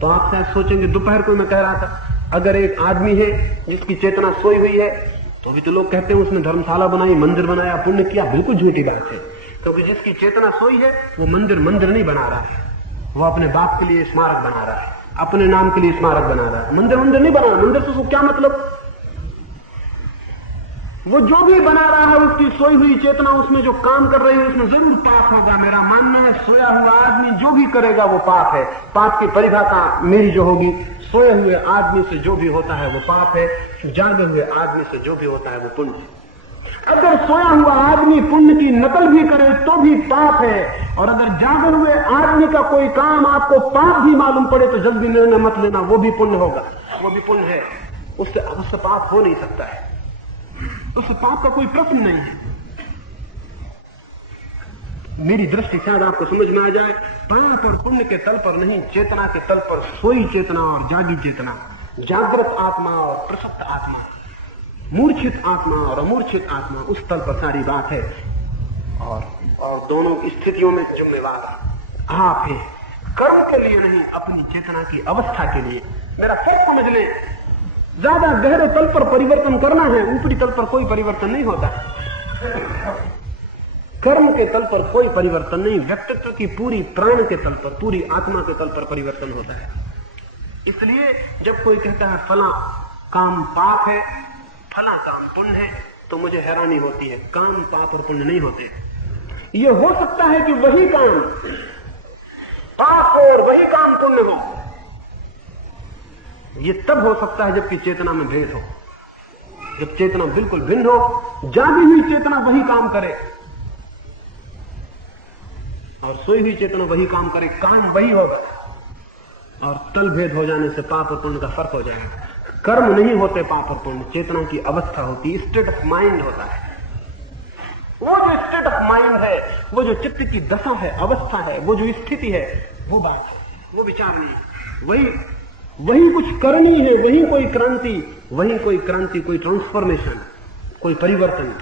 तो आप शायद सोचेंगे, दोपहर को मैं कह रहा था, अगर एक आदमी है जिसकी चेतना सोई हुई है, तो भी तो लोग कहते हैं उसने धर्मशाला बनाई, मंदिर बनाया, पुण्य किया। बिल्कुल झूठी बात है, क्योंकि जिसकी चेतना सोई है वो मंदिर नहीं बना रहा है, वो अपने बाप के लिए स्मारक बना रहा है, अपने नाम के लिए स्मारक बना रहा है। मंदिर नहीं बना रहा। मंदिर से उसको क्या मतलब? वो जो भी बना रहा है, उसकी सोई हुई चेतना उसमें जो काम कर रही है, उसमें जरूर पाप होगा। मेरा मानना है सोया हुआ आदमी जो भी करेगा वो पाप है। पाप की परिभाषा मेरी जो होगी, सोए हुए आदमी से जो भी होता है वो पाप है, जागे हुए आदमी से जो भी होता है वो पुण्य है। अगर सोया हुआ आदमी पुण्य की नकल भी करे तो भी पाप है, और अगर जागे हुए आदमी का कोई काम आपको पाप भी मालूम पड़े तो जल्दी निर्णय मत लेना, वो भी पुण्य होगा, वो भी पुण्य है। उससे पाप हो नहीं सकता है, उससे पाप का कोई प्रश्न नहीं है। मेरी दृष्टि शायद आपको समझ में आ जाए। पाप और पुण्य के तल पर नहीं, चेतना के तल पर, सोई चेतना और जागी चेतना, जागृत आत्मा और प्रसक्त आत्मा, मूर्छित आत्मा और अमूर्छित आत्मा, उस तल पर सारी बात है। और दोनों स्थितियों में जिम्मेवार आप हैं, कर्म के लिए नहीं, अपनी चेतना की अवस्था के लिए। मेरा फर्क समझ ले, ज्यादा गहरे तल पर परिवर्तन करना है, ऊपरी तल पर कोई परिवर्तन नहीं होता। कर्म के तल पर कोई परिवर्तन नहीं, व्यक्तित्व की पूरी प्राण के तल पर, पूरी आत्मा के तल पर परिवर्तन होता है। इसलिए जब कोई कहता है फला काम पाप है, फला काम पुण्य है, तो मुझे हैरानी होती है। काम पाप और पुण्य नहीं होते। ये हो सकता है कि वही काम पाप हो और वही काम पुण्य हो। ये तब हो सकता है जबकि चेतना में भेद हो, जब चेतना बिल्कुल भिन्न हो, जागी हुई चेतना वही काम करे और सोई हुई चेतना वही काम करे, काम वही होगा, और तल भेद हो जाने से पाप और पुण्य का फर्क हो जाएगा। कर्म नहीं होते पाप और पुण्य, चेतना की अवस्था होती, स्टेट ऑफ माइंड होता है। वो जो स्टेट ऑफ माइंड है, वो जो चित्त की दशा है, अवस्था है, वो जो स्थिति है, वो बात है, वो विचार नहीं। वही कुछ करनी है, वही कोई क्रांति, कोई ट्रांसफॉर्मेशन, कोई परिवर्तन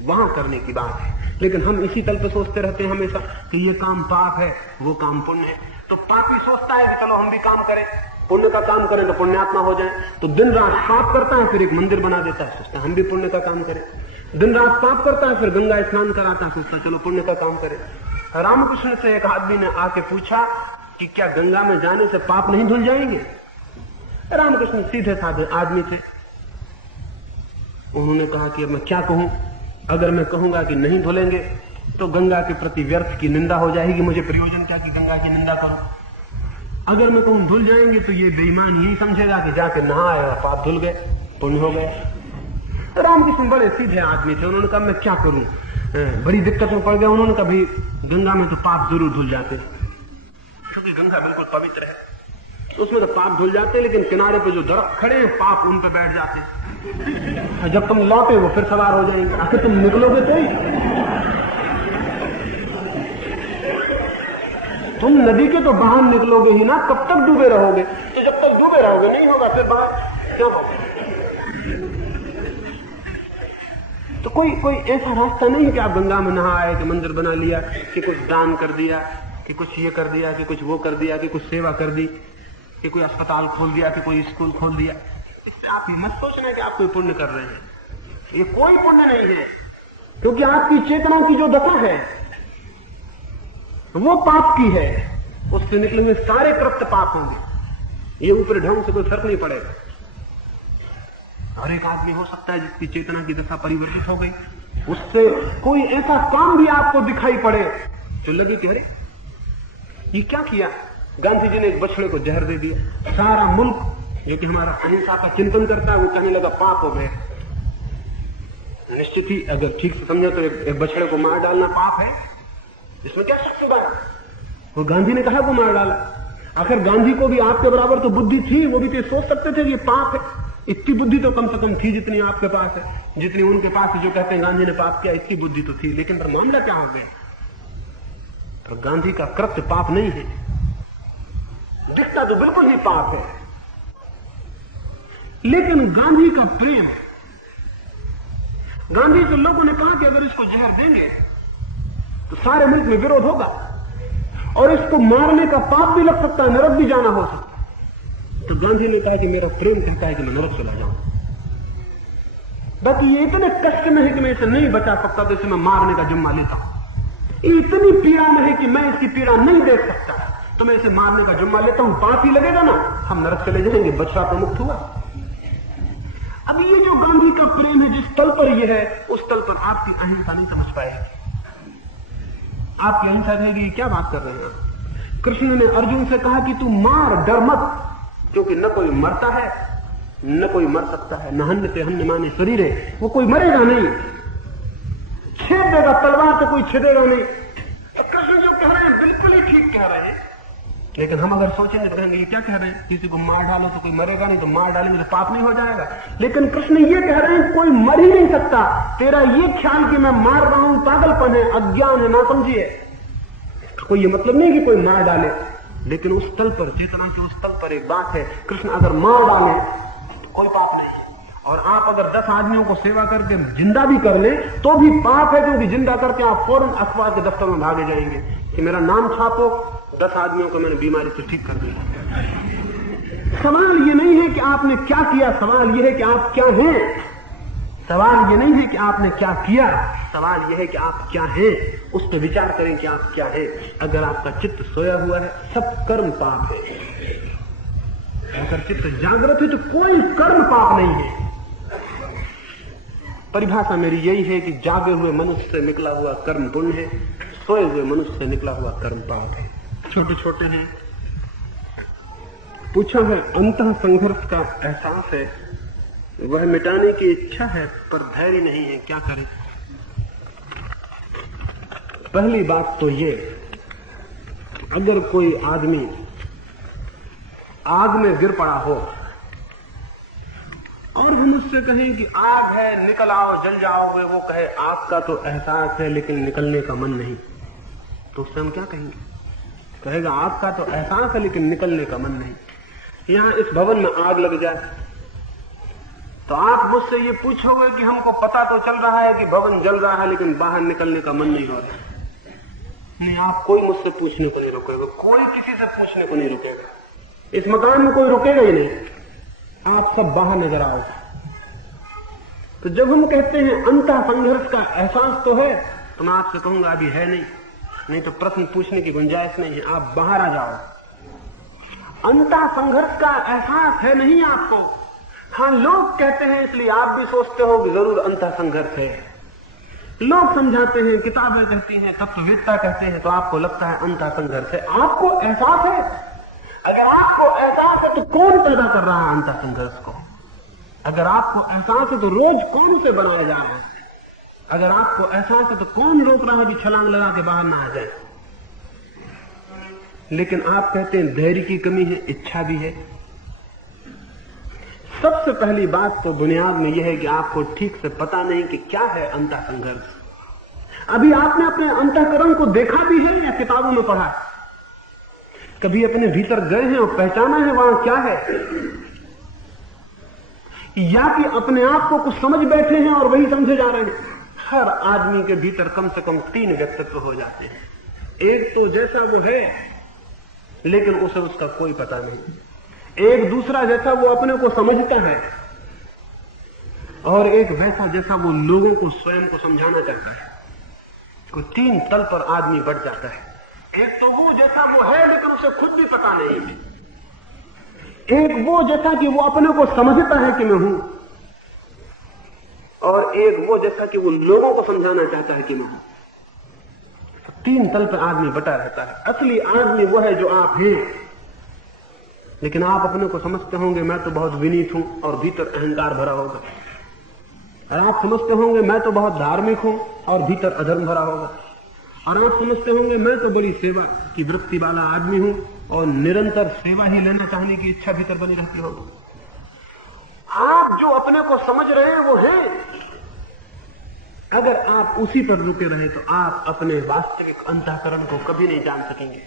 वहां करने की बात है। लेकिन हम इसी तल पे सोचते रहते हैं हमेशा कि ये काम पाप है, वो काम पुण्य है। तो पापी सोचता है कि चलो हम भी काम करें, पुण्य का काम करें तो पुण्यात्मा हो जाए, तो दिन रात पाप करता है, फिर एक मंदिर बना देता है, सोचता है हम भी पुण्य का काम करें। दिन रात पाप करता है, फिर गंगा स्नान कराता है, सोचता है चलो पुण्य का काम करें। रामकृष्ण से एक आदमी ने आके पूछा कि क्या गंगा में जाने से पाप नहीं धुल जाएंगे? रामकृष्ण सीधे साधे आदमी थे, उन्होंने कहा कि अब मैं क्या कहूं, अगर मैं कहूंगा कि नहीं धुलेंगे तो गंगा के प्रति व्यर्थ की निंदा हो जाएगी, मुझे प्रयोजन क्या कि गंगा की निंदा करूं। अगर मैं कहूं धुल जाएंगे तो ये बेईमान यही समझेगा कि जाके नहाए और पाप धुल गए, पुण्य हो गए। रामकृष्ण बड़े सीधे आदमी थे, उन्होंने कहा मैं क्या करूं, बड़ी दिक्कत में पड़ गया। उन्होंने कहा भाई गंगा में तो पाप जरूर धुल जाते, क्योंकि गंगा बिल्कुल पवित्र है, उसमें तो पाप धुल जाते, लेकिन किनारे पे जो दरख्त खड़े हैं पाप उन पे बैठ जाते। जब तुम लौटे वो फिर सवार हो जाएंगे, आखिर तुम निकलोगे तो ही, तुम नदी के तो बाहर निकलोगे ही ना, कब तक डूबे रहोगे? तो जब तक डूबे रहोगे नहीं होगा, फिर बाहर क्या होगा? तो कोई ऐसा रास्ता नहीं है कि आप गंगा में नहा आए, कि मंदिर बना लिया, कि कुछ दान कर दिया, कि कुछ ये कर दिया, कि कुछ वो कर दिया, कि कुछ सेवा कर दी, कि कोई अस्पताल खोल दिया, कि कोई स्कूल खोल दिया। इससे आप ये मत सोचना कि आप कोई पुण्य कर रहे हैं। ये कोई पुण्य नहीं है, क्योंकि आपकी चेतना की जो दशा है वो पाप की है। उससे निकले हुए सारे कृत्य पाप होंगे। ये ऊपर ढंग से कोई फर्क नहीं पड़ेगा। हर एक आदमी हो सकता है जिसकी चेतना की दशा परिवर्तित हो गई, उससे कोई ऐसा काम भी आपको दिखाई पड़े जो लगे कि अरे ये क्या किया। गांधी जी ने एक बछड़े को जहर दे दिया, सारा मुल्क जो कि हमारा अहिंसा का चिंतन करता है वो कहने लगा पाप हो गया। निश्चित ही अगर ठीक से समझो तो एक बछड़े को मार डालना पाप है, इसमें क्या शक बना। वो गांधी ने कहा वो मार डाला। आखिर गांधी को भी आपके बराबर तो बुद्धि थी, वो भी तो सोच सकते थे कि ये पाप है। इतनी बुद्धि तो कम से कम थी जितनी आपके पास है, जितनी उनके पास है जो कहते हैं गांधी ने पाप किया, इतनी बुद्धि तो थी। लेकिन पर मामला क्या हो गया? तो गांधी का कृत्य पाप नहीं है, दिखता तो बिल्कुल ही पाप है। लेकिन गांधी का प्रेम, गांधी से लोगों ने कहा कि अगर इसको जहर देंगे तो सारे मुल्क में विरोध होगा और इसको मारने का पाप भी लग सकता है, नरक भी जाना हो सकता है। तो गांधी ने कहा कि मेरा प्रेम कहता है कि मैं नरक चला जाऊं। बाकी ये इतने कष्ट में है कि मैं इसे नहीं बचा सकता, तो इसे मैं मारने का जिम्मा लेता हूं। ये इतनी पीड़ा में है कि मैं इसकी पीड़ा नहीं देख सकता, तो मैं इसे मारने का जिम्मा लेता हूं। पाप ही लगेगा ना, हम नरक चले जाएंगे, बछड़ा तो मुक्त हुआ। अब ये जो गांधी का प्रेम है, जिस तल पर ये है, उस तल पर आपकी अहिंसा नहीं समझ पाएगी। आपकी अहिंसा कहेगी क्या बात कर रहे हैं। कृष्ण ने अर्जुन से कहा कि तू मार, डर मत, क्योंकि न कोई मरता है न कोई मर सकता है। न हन्य से हन्य माने शरीर है, वो कोई मरेगा नहीं, छेद देगा, तलवार से कोई छेदेगा नहीं। तो कृष्ण जो कह रहे हैं बिल्कुल ही ठीक कह रहे हैं। लेकिन हम अगर सोचेंगे तो कहेंगे ये क्या कह रहे हैं, किसी को मार डालो तो कोई मरेगा नहीं, तो मार डालेंगे तो पाप नहीं हो जाएगा। लेकिन कृष्ण ये कह रहे हैं कोई मर ही नहीं सकता। तेरा ये ख्याल कि मैं मार रहा हूं पागलपन है, अज्ञान है, ना समझिए। कोई ये मतलब नहीं कि कोई मार डाले, लेकिन उस तल पर, चेतना के उस तल पर एक बात है, कृष्ण अगर मार डाले तो कोई पाप नहीं है। और आप अगर 10 आदमियों को सेवा करके जिंदा भी कर ले तो भी पाप है, क्योंकि जिंदा करके आप फौरन अखबार के दफ्तर में भागे जाएंगे कि मेरा नाम छापो, 10 आदमियों को मैंने बीमारी से ठीक कर दिया। सवाल ये नहीं है कि आपने क्या किया, सवाल ये है कि आप क्या हैं। सवाल ये नहीं है कि आपने क्या किया, सवाल ये है कि आप क्या हैं। उस पर विचार करें कि आप क्या हैं। अगर आपका चित्त सोया हुआ है, सब कर्म पाप है। अगर चित्त जागृत है तो कोई कर्म पाप नहीं है। परिभाषा मेरी यही है कि जागे हुए मनुष्य से निकला हुआ कर्म पुण्य है, सोए हुए मनुष्य से निकला हुआ कर्म पाप है। छोटे छोटे हैं। पूछा है अंतः संघर्ष का एहसास है, वह मिटाने की इच्छा है पर धैर्य नहीं है, क्या करें। पहली बात तो ये, अगर कोई आदमी आग में गिर पड़ा हो और हम उससे कहें कि आग है, निकल आओ, जल जाओगे, वो कहे आग का तो एहसास है लेकिन निकलने का मन नहीं, तो उससे हम क्या कहेंगे? कहेगा आग का तो एहसास है लेकिन निकलने का मन नहीं। यहां इस भवन में आग लग जाए तो आप मुझसे ये पूछोगे कि हमको पता तो चल रहा है कि भवन जल रहा है लेकिन बाहर निकलने का मन नहीं हो रहा। नहीं, आप कोई मुझसे पूछने को नहीं रुकेगा, कोई किसी से पूछने को नहीं रुकेगा, इस मकान में कोई रुकेगा ही नहीं, आप सब बाहर नजर आओ। तो जब हम कहते हैं अंतः संघर्ष का एहसास तो है, तो मैं आपसे कहूंगा अभी है नहीं तो प्रश्न पूछने की गुंजाइश नहीं है, आप बाहर आ जाओ। अंतः संघर्ष का एहसास है नहीं आपको। हाँ, लोग कहते हैं इसलिए आप भी सोचते हो कि जरूर अंतः संघर्ष है। लोग समझाते हैं, किताबें कहती हैं, तत्ववेत्ता कहते हैं, तो आपको लगता है अंतः संघर्ष है। आपको एहसास है? अगर आपको एहसास है तो कौन पैदा कर रहा है अंतः संघर्ष को? अगर आपको एहसास है तो रोज कौन उसे बनाया जा रहा है? अगर आपको एहसास है तो कौन रोक रहा है कि छलांग लगा के बाहर ना आ जाए? लेकिन आप कहते हैं धैर्य की कमी है, इच्छा भी है। सबसे पहली बात तो बुनियाद में यह है कि आपको ठीक से पता नहीं कि क्या है अंतः संघर्ष। अभी आपने अपने अंतःकरण को देखा भी है या किताबों में पढ़ा? कभी अपने भीतर गए हैं और पहचाना है वहां क्या है, या कि अपने आप को कुछ समझ बैठे हैं और वही समझे जा रहे हैं? हर आदमी के भीतर कम से कम 3 व्यक्तित्व हो जाते हैं। एक तो जैसा वो है लेकिन उसे उसका कोई पता नहीं, एक दूसरा जैसा वो अपने को समझता है, और एक वैसा जैसा वो लोगों को स्वयं को समझाना चाहता है। कोई 3 तल पर आदमी बढ़ जाता है। एक तो वो जैसा वो है लेकिन उसे खुद भी पता नहीं, एक वो जैसा कि वो अपने को समझता है कि मैं हूं, और एक वो जैसा कि वो लोगों को समझाना चाहता है कि मैं हूं। 3 तल पर आदमी बटा रहता है। असली आदमी वो है जो आप हैं, लेकिन आप अपने को समझते होंगे मैं तो बहुत विनीत हूं, और भीतर अहंकार भरा होगा। और आप समझते होंगे मैं तो बहुत धार्मिक हूं, और भीतर अधर्म भरा होगा। और आप समझते होंगे मैं तो बड़ी सेवा की वृत्ति वाला आदमी हूं, और निरंतर सेवा ही लेना चाहने की इच्छा भीतर बनी रहती होगी। आप जो अपने को समझ रहे हैं वो है। अगर आप उसी पर रुके रहे तो आप अपने वास्तविक अंतःकरण को कभी नहीं जान सकेंगे।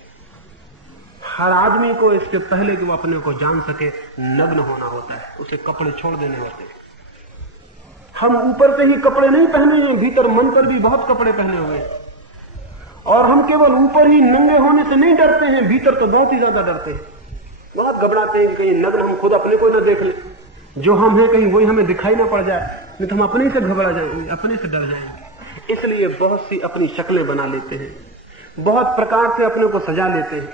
हर आदमी को इसके पहले कि वो अपने को जान सके नग्न होना होता है, उसे कपड़े छोड़ देने होते हैं। हम ऊपर से ही कपड़े नहीं पहने हैं, भीतर मन पर भी बहुत कपड़े पहने हुए हैं। और हम केवल ऊपर ही नंगे होने से नहीं डरते हैं, भीतर तो बहुत ही ज्यादा डरते हैं, बहुत घबराते हैं कि कहीं नग्न हम खुद अपने को न देख ले, जो हम हैं कहीं वही हमें दिखाई ना पड़ जाए, नहीं तो हम अपने से घबरा जाएंगे, अपने से डर जाएंगे। इसलिए बहुत सी अपनी शक्लें बना लेते हैं, बहुत प्रकार से अपने को सजा लेते हैं,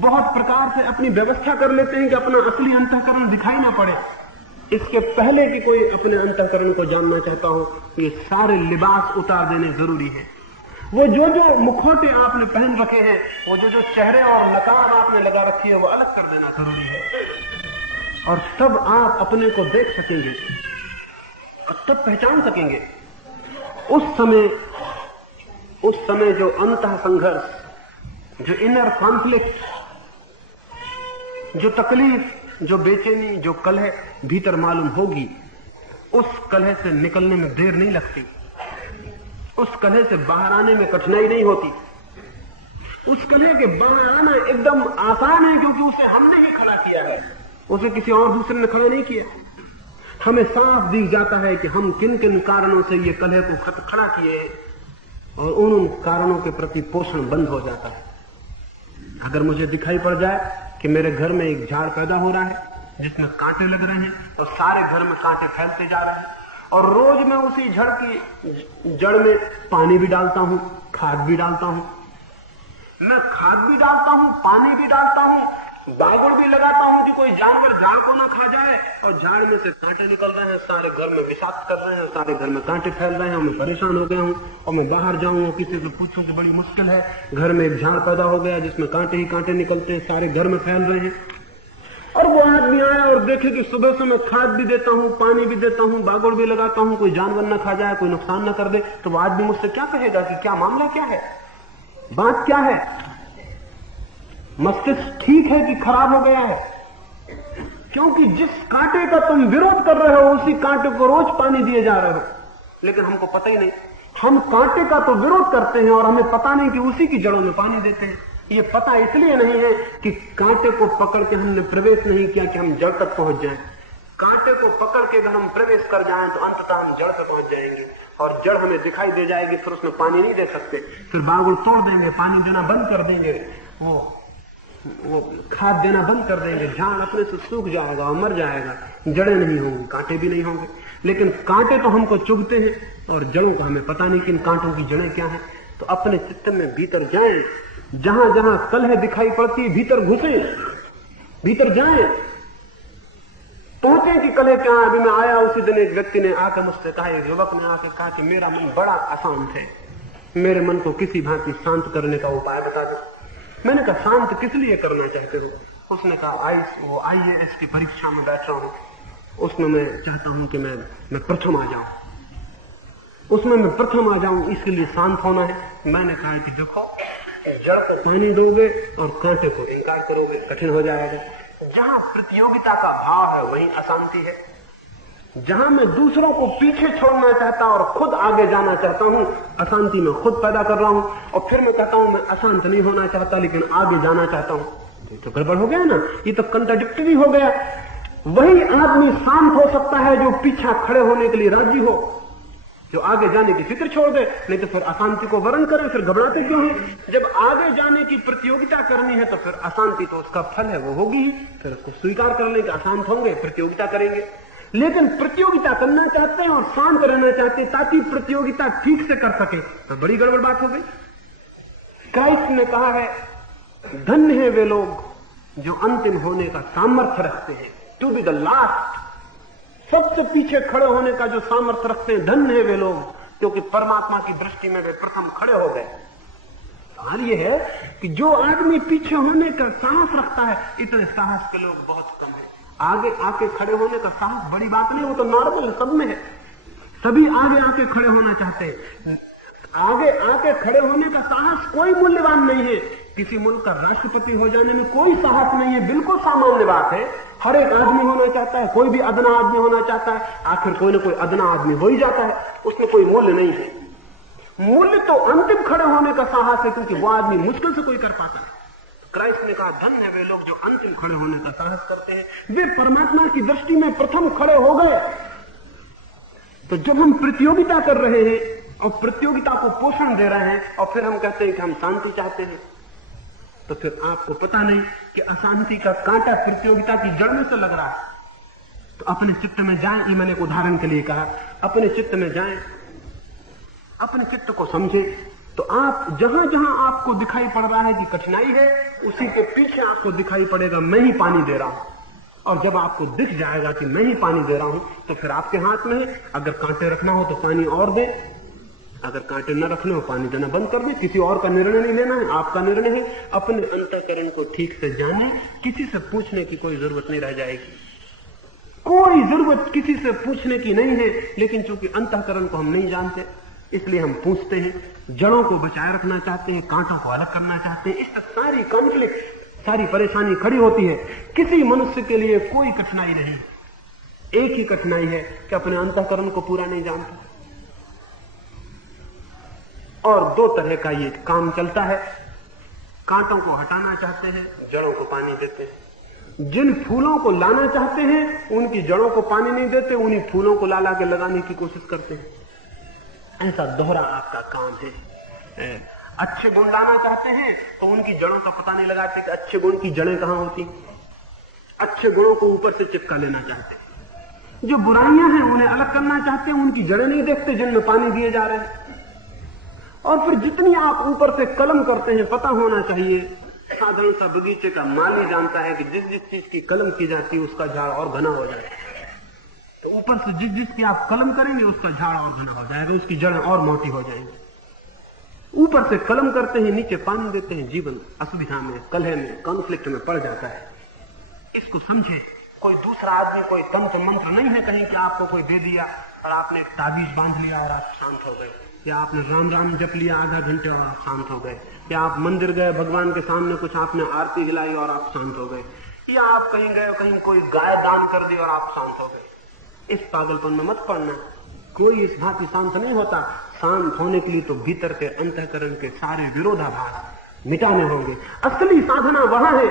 बहुत प्रकार से अपनी व्यवस्था कर लेते हैं कि अपना असली अंतःकरण दिखाई ना पड़े। इसके पहले कि कोई अपने अंतःकरण को जानना चाहता हो, ये सारे लिबास उतार देने जरूरी है। वो जो जो मुखौटे आपने पहन रखे हैं, वो जो जो चेहरे और नकाब आपने लगा रखी है, वो अलग कर देना जरूरी है। और तब आप अपने को देख सकेंगे और तब पहचान सकेंगे। उस समय जो अंतः संघर्ष, जो इनर कॉन्फ्लिक्ट, जो तकलीफ, जो बेचैनी, जो कलह भीतर मालूम होगी, उस कलह से निकलने में देर नहीं लगती, उस कलह से बाहर आने में कठिनाई नहीं होती। उस कलह के बाहर आना एकदम आसान है, क्योंकि उसे हमने ही खड़ा किया है, उसे किसी और दूसरे ने खड़ा नहीं किया। हमें साफ दिख जाता है कि हम किन किन कारणों से ये कलह को खड़ा किए, और उन कारणों के प्रति पोषण बंद हो जाता है। अगर मुझे दिखाई पड़ जाए कि मेरे घर में एक झाड़ पैदा हो रहा है जिसमें कांटे लग रहे हैं, और सारे घर में कांटे फैलते जा रहे हैं, और रोज मैं उसी जड़ की जड़ में पानी भी डालता हूं, खाद भी डालता हूं, मैं खाद भी डालता हूं, पानी भी डालता हूं, बागुड़ भी लगाता हूं कि कोई जानवर झाड़ को ना खा जाए, और झाड़ में से कांटे निकल रहे हैं, सारे घर में विषाक्त कर रहे हैं, सारे घर में कांटे फैल रहे हैं, और मैं परेशान हो गया हूं, और मैं बाहर जाऊं और किसी से पूछूं कि बड़ी मुश्किल है, घर में एक झाड़ पैदा हो गया जिसमें कांटे ही कांटे निकलते हैं, सारे घर में फैल रहे हैं। और वो आदमी आया और देखे कि सुबह से मैं खाद भी देता हूं, पानी भी देता हूं, बागुड़ भी लगाता हूं, कोई जानवर ना खा जाए, कोई नुकसान ना कर दे, तो वो आदमी मुझसे क्या कहेगा कि क्या मामला क्या है, बात क्या है, मस्तिष्क ठीक है कि खराब हो गया है? क्योंकि जिस कांटे का तुम विरोध कर रहे हो, उसी कांटे को रोज पानी दिए जा रहे हो, लेकिन हमको पता ही नहीं। हम कांटे का तो विरोध करते हैं और हमें पता नहीं कि उसी की जड़ों में पानी देते हैं। ये पता इसलिए नहीं है कि कांटे को पकड़ के हमने प्रवेश नहीं किया कि हम जड़ तक पहुंच जाएं। कांटे को पकड़ के अगर हम प्रवेश कर जाएं तो अंततः हम जड़ तक पहुंच जाएंगे, और जड़ हमें दिखाई दे जाएगी, फिर उसमें पानी नहीं दे सकते, फिर बागुड़ तोड़ देंगे, पानी देना बंद कर देंगे, वो खाद देना बंद कर देंगे, झाड़ अपने से सूख जाएगा और मर जाएगा, जड़ें नहीं होंगी, कांटे भी नहीं होंगे। लेकिन कांटे तो हमको चुभते हैं और जड़ों का हमें पता नहीं कि इन कांटों की जड़ें क्या हैं। तो अपने चित्त में भीतर जाएं, जहां जहां कलह दिखाई पड़ती है भीतर घुसे, भीतर जाएं, पहुंचे कि कलह क्या है। अभी मैं आया, उसी दिन एक व्यक्ति ने आकर मुझसे कहा, एक युवक ने आकर कहा कि मेरा मन बड़ा अशांत है, मेरे मन को किसी भांति शांत करने का उपाय बता दो। मैंने कहा शांत किस लिए करना चाहते हो? उसने कहा वो IAS की परीक्षा में बैठ रहा हूं, उसमें मैं चाहता हूं कि मैं प्रथम आ जाऊं, उसमें मैं प्रथम आ जाऊं, इसलिए शांत होना है। मैंने कहा कि देखो, जड़ को पानी दोगे और कांटे को इंकार करोगे, कठिन हो जाएगा। जहां प्रतियोगिता का भाव है वहीं अशांति है। जहां मैं दूसरों को पीछे छोड़ना चाहता और खुद आगे जाना चाहता हूं, अशांति में खुद पैदा कर रहा हूं। और फिर मैं कहता हूं मैं अशांत नहीं होना चाहता लेकिन आगे जाना चाहता हूं, तो गड़बड़ हो गया ना, ये तो कंट्राडिक्टरी हो गया। वही आदमी शांत हो सकता है जो पीछा खड़े होने के लिए राजी हो। जो आगे जाने की फिक्र छोड़ दे, नहीं तो फिर अशांति को वर्ण करें, फिर घबराते क्यों हैं? जब आगे जाने की प्रतियोगिता करनी है तो फिर अशांति तो उसका फल है, वो होगी ही। फिर उसको स्वीकार कर लें कि अशांत होंगे, प्रतियोगिता करेंगे। लेकिन प्रतियोगिता करना चाहते हैं और शांत रहना चाहते हैं ताकि प्रतियोगिता ठीक से कर सके, तो बड़ी गड़बड़ बात हो गई। क्राइस्ट ने कहा है, धन्य है वे लोग जो अंतिम होने का सामर्थ्य रखते हैं, टू बी द लास्ट, सबसे पीछे खड़े होने का जो सामर्थ्य रखते हैं, धन्य है वे लोग, क्योंकि परमात्मा की दृष्टि में वे प्रथम खड़े हो गए। हाल ये है कि जो आदमी पीछे होने का साहस रखता है, इतने साहस के लोग बहुत कम है। आगे आके खड़े होने का साहस बड़ी बात नहीं, वो तो नॉर्मल सब में है, सभी आगे आके खड़े होना चाहते हैं। आगे आके खड़े होने का साहस कोई मूल्यवान नहीं है। किसी मुल्क का राष्ट्रपति हो जाने में कोई साहस नहीं है, बिल्कुल सामान्य बात है। हर एक आदमी होना चाहता है, कोई भी अदना आदमी होना चाहता है, आखिर कोई ना कोई अदना आदमी हो ही जाता है, उसमें कोई मूल्य नहीं है। मूल्य तो अंतिम खड़े होने का साहस है, क्योंकि वो आदमी मुश्किल से कोई कर पाता है। क्राइस्ट ने कहा, धन्य है वे लोग जो अंतिम खड़े होने का साहस करते हैं, वे परमात्मा की दृष्टि में प्रथम खड़े हो गए। तो जब हम प्रतियोगिता कर रहे हैं और प्रतियोगिता को पोषण दे रहे हैं और फिर हम कहते हैं कि हम शांति चाहते हैं, तो फिर आपको पता नहीं कि अशांति का कांटा प्रतियोगिता की जड़ में से लग रहा है। तो अपने चित्त में जाएं, ये मैंने एक उदाहरण के लिए कहा, अपने चित्त में जाएं, अपने चित्त को समझे, तो आप जहां जहां आपको दिखाई पड़ रहा है कि कठिनाई है, उसी के पीछे आपको दिखाई पड़ेगा मैं ही पानी दे रहा हूं। और जब आपको दिख जाएगा कि मैं ही पानी दे रहा हूं, तो फिर आपके हाथ में है, अगर कांटे रखना हो तो पानी और दे, अगर कांटे न रखने हो पानी देना बंद कर दे। किसी और का निर्णय नहीं लेना है, आपका निर्णय है। अपने अंतःकरण को ठीक से जाने, किसी से पूछने की कोई जरूरत नहीं रह जाएगी, कोई जरूरत किसी से पूछने की नहीं है। लेकिन चूंकि अंतःकरण को हम नहीं जानते, इसलिए हम पूछते हैं। जड़ों को बचाए रखना चाहते हैं, कांटों को अलग करना चाहते हैं। इससे सारी कॉन्फ्लिक्ट, सारी परेशानी खड़ी होती है। किसी मनुष्य के लिए कोई कठिनाई नहीं, एक ही कठिनाई है कि अपने अंतःकरण को पूरा नहीं जानता। और दो तरह का ये काम चलता है, कांटों को हटाना चाहते हैं, जड़ों को पानी देते हैं। जिन फूलों को लाना चाहते हैं, उनकी जड़ों को पानी नहीं देते, उन्हीं फूलों को ला ला के लगाने की कोशिश करते हैं। ऐसा दोहरा आपका काम है। अच्छे गुण लाना चाहते हैं तो उनकी जड़ों का पता नहीं लगाते कि अच्छे गुण की जड़ें कहां होती। अच्छे गुणों को ऊपर से चिपका लेना चाहते हैं। जो बुराइयां हैं उन्हें अलग करना चाहते हैं, उनकी जड़ें नहीं देखते जिनमें पानी दिए जा रहे हैं। और फिर जितनी आप ऊपर से कलम करते हैं, पता होना चाहिए, साधारण सा बगीचे का माली जानता है कि जिस जिस चीज की कलम की जाती है उसका झाड़ और घना हो जाएगा। तो ऊपर से जिस जिसकी आप कलम करेंगे उसका झाड़ और घना हो जाएगा, उसकी जड़ें और मोटी हो जाएंगी। ऊपर से कलम करते हैं, नीचे पानी देते हैं, जीवन असुविधा में, कलह में, कॉन्फ्लिक्ट में पड़ जाता है। इसको समझे। कोई दूसरा आदमी कोई तंत्र मंत्र नहीं है कहीं कि आपको कोई दे दिया और आपने एक ताबीज बांध लिया और आप शांत हो गए, या आपने राम राम जप लिया आधा घंटे और आप शांत हो गए, या आप मंदिर गए, भगवान के सामने कुछ आपने आरती हिलाई और आप शांत हो गए, या आप कहीं गए, कहीं कोई गाय दान कर दी और आप शांत हो गए। इस पागलपन में मत पड़ना। कोई इस भांति शांत नहीं होता। शांत होने के लिए तो भीतर के अंतःकरण के सारे विरोधाभास मिटाने होंगे। असली साधना वहां है।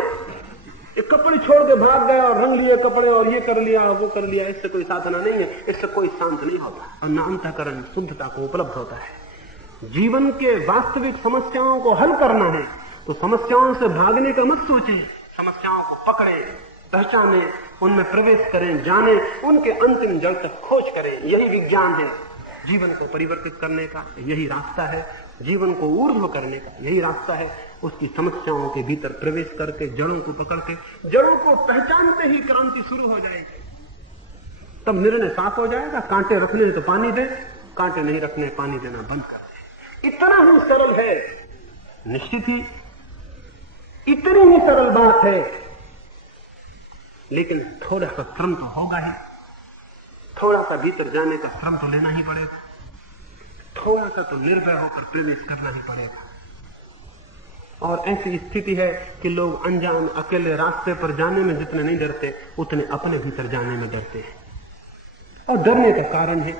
एक कपड़े छोड़ के भाग गया और रंग लिए कपड़े और ये कर लिया वो कर लिया, इससे कोई साधना नहीं है, इससे कोई शांत नहीं होता और न अंतःकरण शुद्धता को उपलब्ध होता है। जीवन के वास्तविक समस्याओं को हल करना है तो समस्याओं से भागने का मत सोचें। समस्याओं को पकड़े, पहचाने, उनमें प्रवेश करें, जाने, उनके अंतिम जड़ तक खोज करें। यही विज्ञान है। जीवन को परिवर्तित करने का यही रास्ता है। जीवन को ऊर्ध्व करने का यही रास्ता है। उसकी समस्याओं के भीतर प्रवेश करके, जड़ों को पकड़ के, जड़ों को पहचानते ही क्रांति शुरू हो जाएगी। तब निर्णय साफ हो जाएगा। कांटे रखने तो पानी दे, कांटे नहीं रखने पानी देना बंद कर दे। इतना ही सरल है। निश्चित ही इतनी ही सरल बात है, लेकिन थोड़ा सा श्रम तो होगा ही। थोड़ा सा भीतर जाने का श्रम तो लेना ही पड़ेगा। थोड़ा सा तो निर्भय होकर प्रवेश करना ही पड़ेगा। और ऐसी स्थिति है कि लोग अनजान अकेले रास्ते पर जाने में जितने नहीं डरते, उतने अपने भीतर जाने में डरते हैं। और डरने का कारण है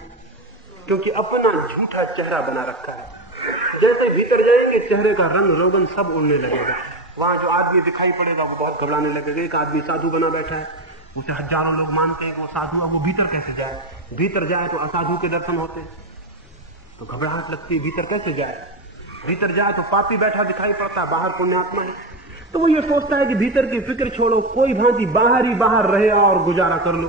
क्योंकि अपना झूठा चेहरा बना रखा है। जैसे भीतर जाएंगे, चेहरे का रंग रोगन सब उड़ने लगेगा। वहां जो आदमी दिखाई पड़ेगा वो बहुत घबराने लगेगा। एक आदमी साधु बना बैठा है, उसे हजारों लोग मानते हैं कि वो साधु है, वो भीतर कैसे जाए? भीतर जाए तो असाधु के दर्शन होते हैं। तो घबराहट लगती है, भीतर कैसे जाए, भीतर जाए तो पापी बैठा दिखाई पड़ता, बाहर पुण्यात्मा है। तो वो ये सोचता है कि भीतर की फिक्र छोड़ो, कोई भांति बाहर ही बाहर रहे और गुजारा कर लो,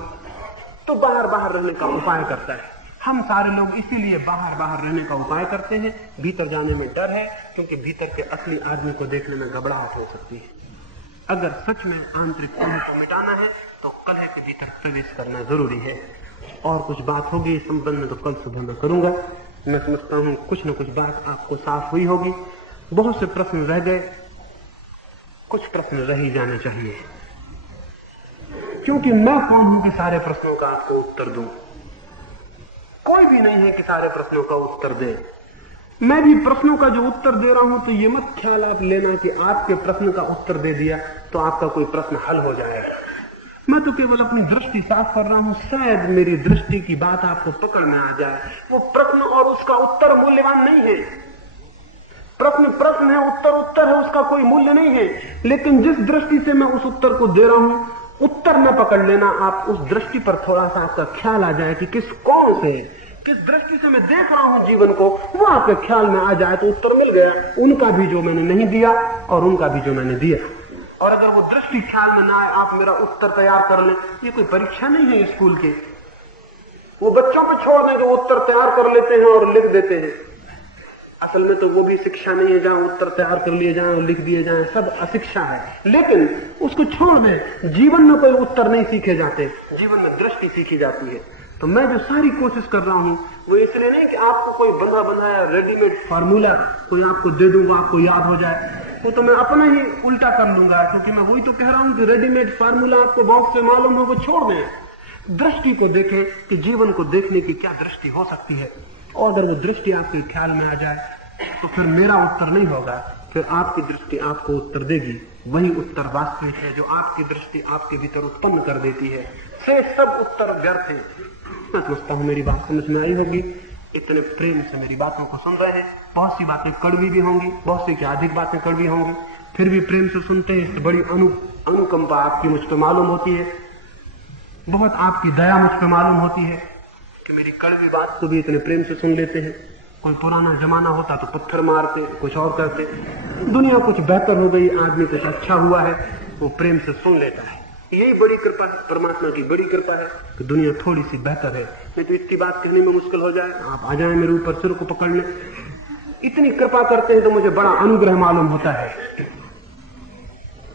तो बाहर बाहर रहने का उपाय करता है। हम सारे लोग इसीलिए बाहर बाहर रहने का उपाय करते हैं। भीतर जाने में डर है, क्योंकि भीतर के असली आदमी को देखने में घबराहट हो सकती है। अगर सच में आंतरिक कलह को मिटाना है तो कलह के भीतर प्रवेश करना जरूरी है। और कुछ बात होगी इस संबंध में तो कल सुबह मैं करूंगा। मैं समझता हूं कुछ न कुछ बात आपको साफ हुई होगी। बहुत से प्रश्न रह गए, कुछ प्रश्न रह ही जाने चाहिए, क्योंकि मैं कौन हूं कि सारे प्रश्नों का आपको उत्तर दूं। कोई भी नहीं है कि सारे प्रश्नों का उत्तर दे। मैं भी प्रश्नों का जो उत्तर दे रहा हूं तो ये मत ख्याल आप लेना कि आपके प्रश्न का उत्तर दे दिया तो आपका कोई प्रश्न हल हो जाएगा। मैं तो केवल अपनी दृष्टि साफ कर रहा हूं, शायद मेरी दृष्टि की बात आपको पकड़ में आ जाए। वो प्रश्न और उसका उत्तर मूल्यवान नहीं है। प्रश्न प्रश्न है, उत्तर उत्तर है, उसका कोई मूल्य नहीं है। लेकिन जिस दृष्टि से मैं उस उत्तर को दे रहा हूं, उत्तर न पकड़ लेना, आप उस दृष्टि पर थोड़ा सा आपका ख्याल आ जाए कि किस दृष्टि से मैं देख रहा हूं जीवन को, वो आपके ख्याल में आ जाए तो उत्तर मिल गया। उनका भी जो मैंने नहीं दिया और उनका भी जो मैंने दिया। और अगर वो दृष्टि ख्याल में ना आए, आप मेरा उत्तर तैयार कर लें। ये कोई परीक्षा नहीं है स्कूल की, वो बच्चों पे छोड़ दें जो उत्तर तैयार कर लेते हैं और लिख देते हैं। असल में तो वो भी शिक्षा नहीं है जहां उत्तर तैयार कर लिए जाएं और लिख दिए जाएं, सब अशिक्षा है। लेकिन उसको छोड़ दें। जीवन में कोई उत्तर नहीं सीखे जाते, जीवन में दृष्टि सीखी जाती है। तो मैं जो सारी कोशिश कर रहा हूं वो इसलिए नहीं कि आपको कोई बंधा बंधाया रेडीमेड फार्मूला कोई आपको दे दूं वो आपको याद हो जाए। वो तो मैं अपना ही उल्टा कर लूंगा, क्योंकि मैं वही तो कह रहा हूं कि रेडीमेड फार्मूला आपको बॉक्स से मालूम हो, वो छोड़ दें। दृष्टि को देखें कि जीवन को देखने की क्या दृष्टि हो सकती है। और अगर वो दृष्टि आपके ख्याल में आ जाए तो फिर मेरा उत्तर नहीं होगा, फिर आपकी दृष्टि आपको उत्तर देगी। वही उत्तर वास्तविक है जो आपकी दृष्टि आपके भीतर उत्पन्न कर देती है। से सब उत्तर व्यर्थ है। मैं समझता हूं मेरी बात समझ में आई होगी। इतने प्रेम से मेरी बातों को सुन रहे हैं। बहुत सी बातें कड़वी भी होंगी, बहुत सी अधिक बातें कड़वी होंगी, फिर भी प्रेम से सुनते हैं। इससे बड़ी अनुकंपा आपकी मुझ पर मालूम होती है, बहुत आपकी दया मुझ पर मालूम होती है कि मेरी कड़वी बात को भी इतने प्रेम से सुन लेते हैं। कोई पुराना जमाना होता तो पत्थर मारते, कुछ और करते। दुनिया कुछ बेहतर हो गई, आदमी कुछ अच्छा हुआ है, वो प्रेम से सुन लेता है। यही बड़ी कृपा है, परमात्मा की बड़ी कृपा है कि दुनिया थोड़ी सी बेहतर है। नहीं तो इतनी बात कहने में मुश्किल हो जाए, आप आ जाए मेरे ऊपर सिर को पकड़ लें। इतनी कृपा करते हैं तो मुझे बड़ा अनुग्रह मालूम होता है।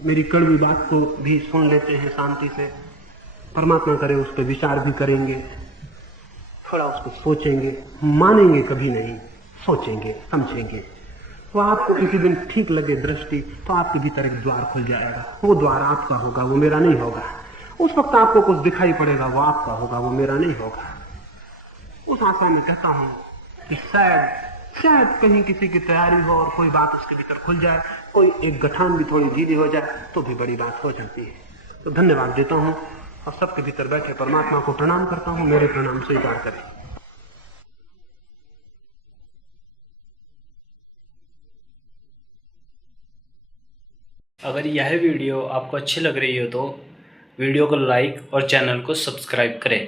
मेरी कड़वी बात को भी सुन लेते हैं शांति से। परमात्मा करे उस पर विचार भी करेंगे, थोड़ा उसको सोचेंगे, मानेंगे कभी नहीं, सोचेंगे, समझेंगे। तो आपको किसी दिन ठीक लगे दृष्टि तो आपके भीतर एक द्वार खुल जाएगा। वो द्वार आपका होगा, वो मेरा नहीं होगा। उस वक्त आपको कुछ दिखाई पड़ेगा, वो आपका होगा, वो मेरा नहीं होगा। उस आशा में कहता हूं कि शायद कहीं किसी की तैयारी हो और कोई बात उसके भीतर खुल जाए, कोई एक गठान भी थोड़ी ढीली हो जाए तो भी बड़ी बात हो जाती है। तो धन्यवाद देता हूं और सबके भीतर बैठे परमात्मा को प्रणाम करता हूं। मेरे प्रणाम स्वीकार करें। अगर यह वीडियो आपको अच्छी लग रही हो तो वीडियो को लाइक और चैनल को सब्सक्राइब करें।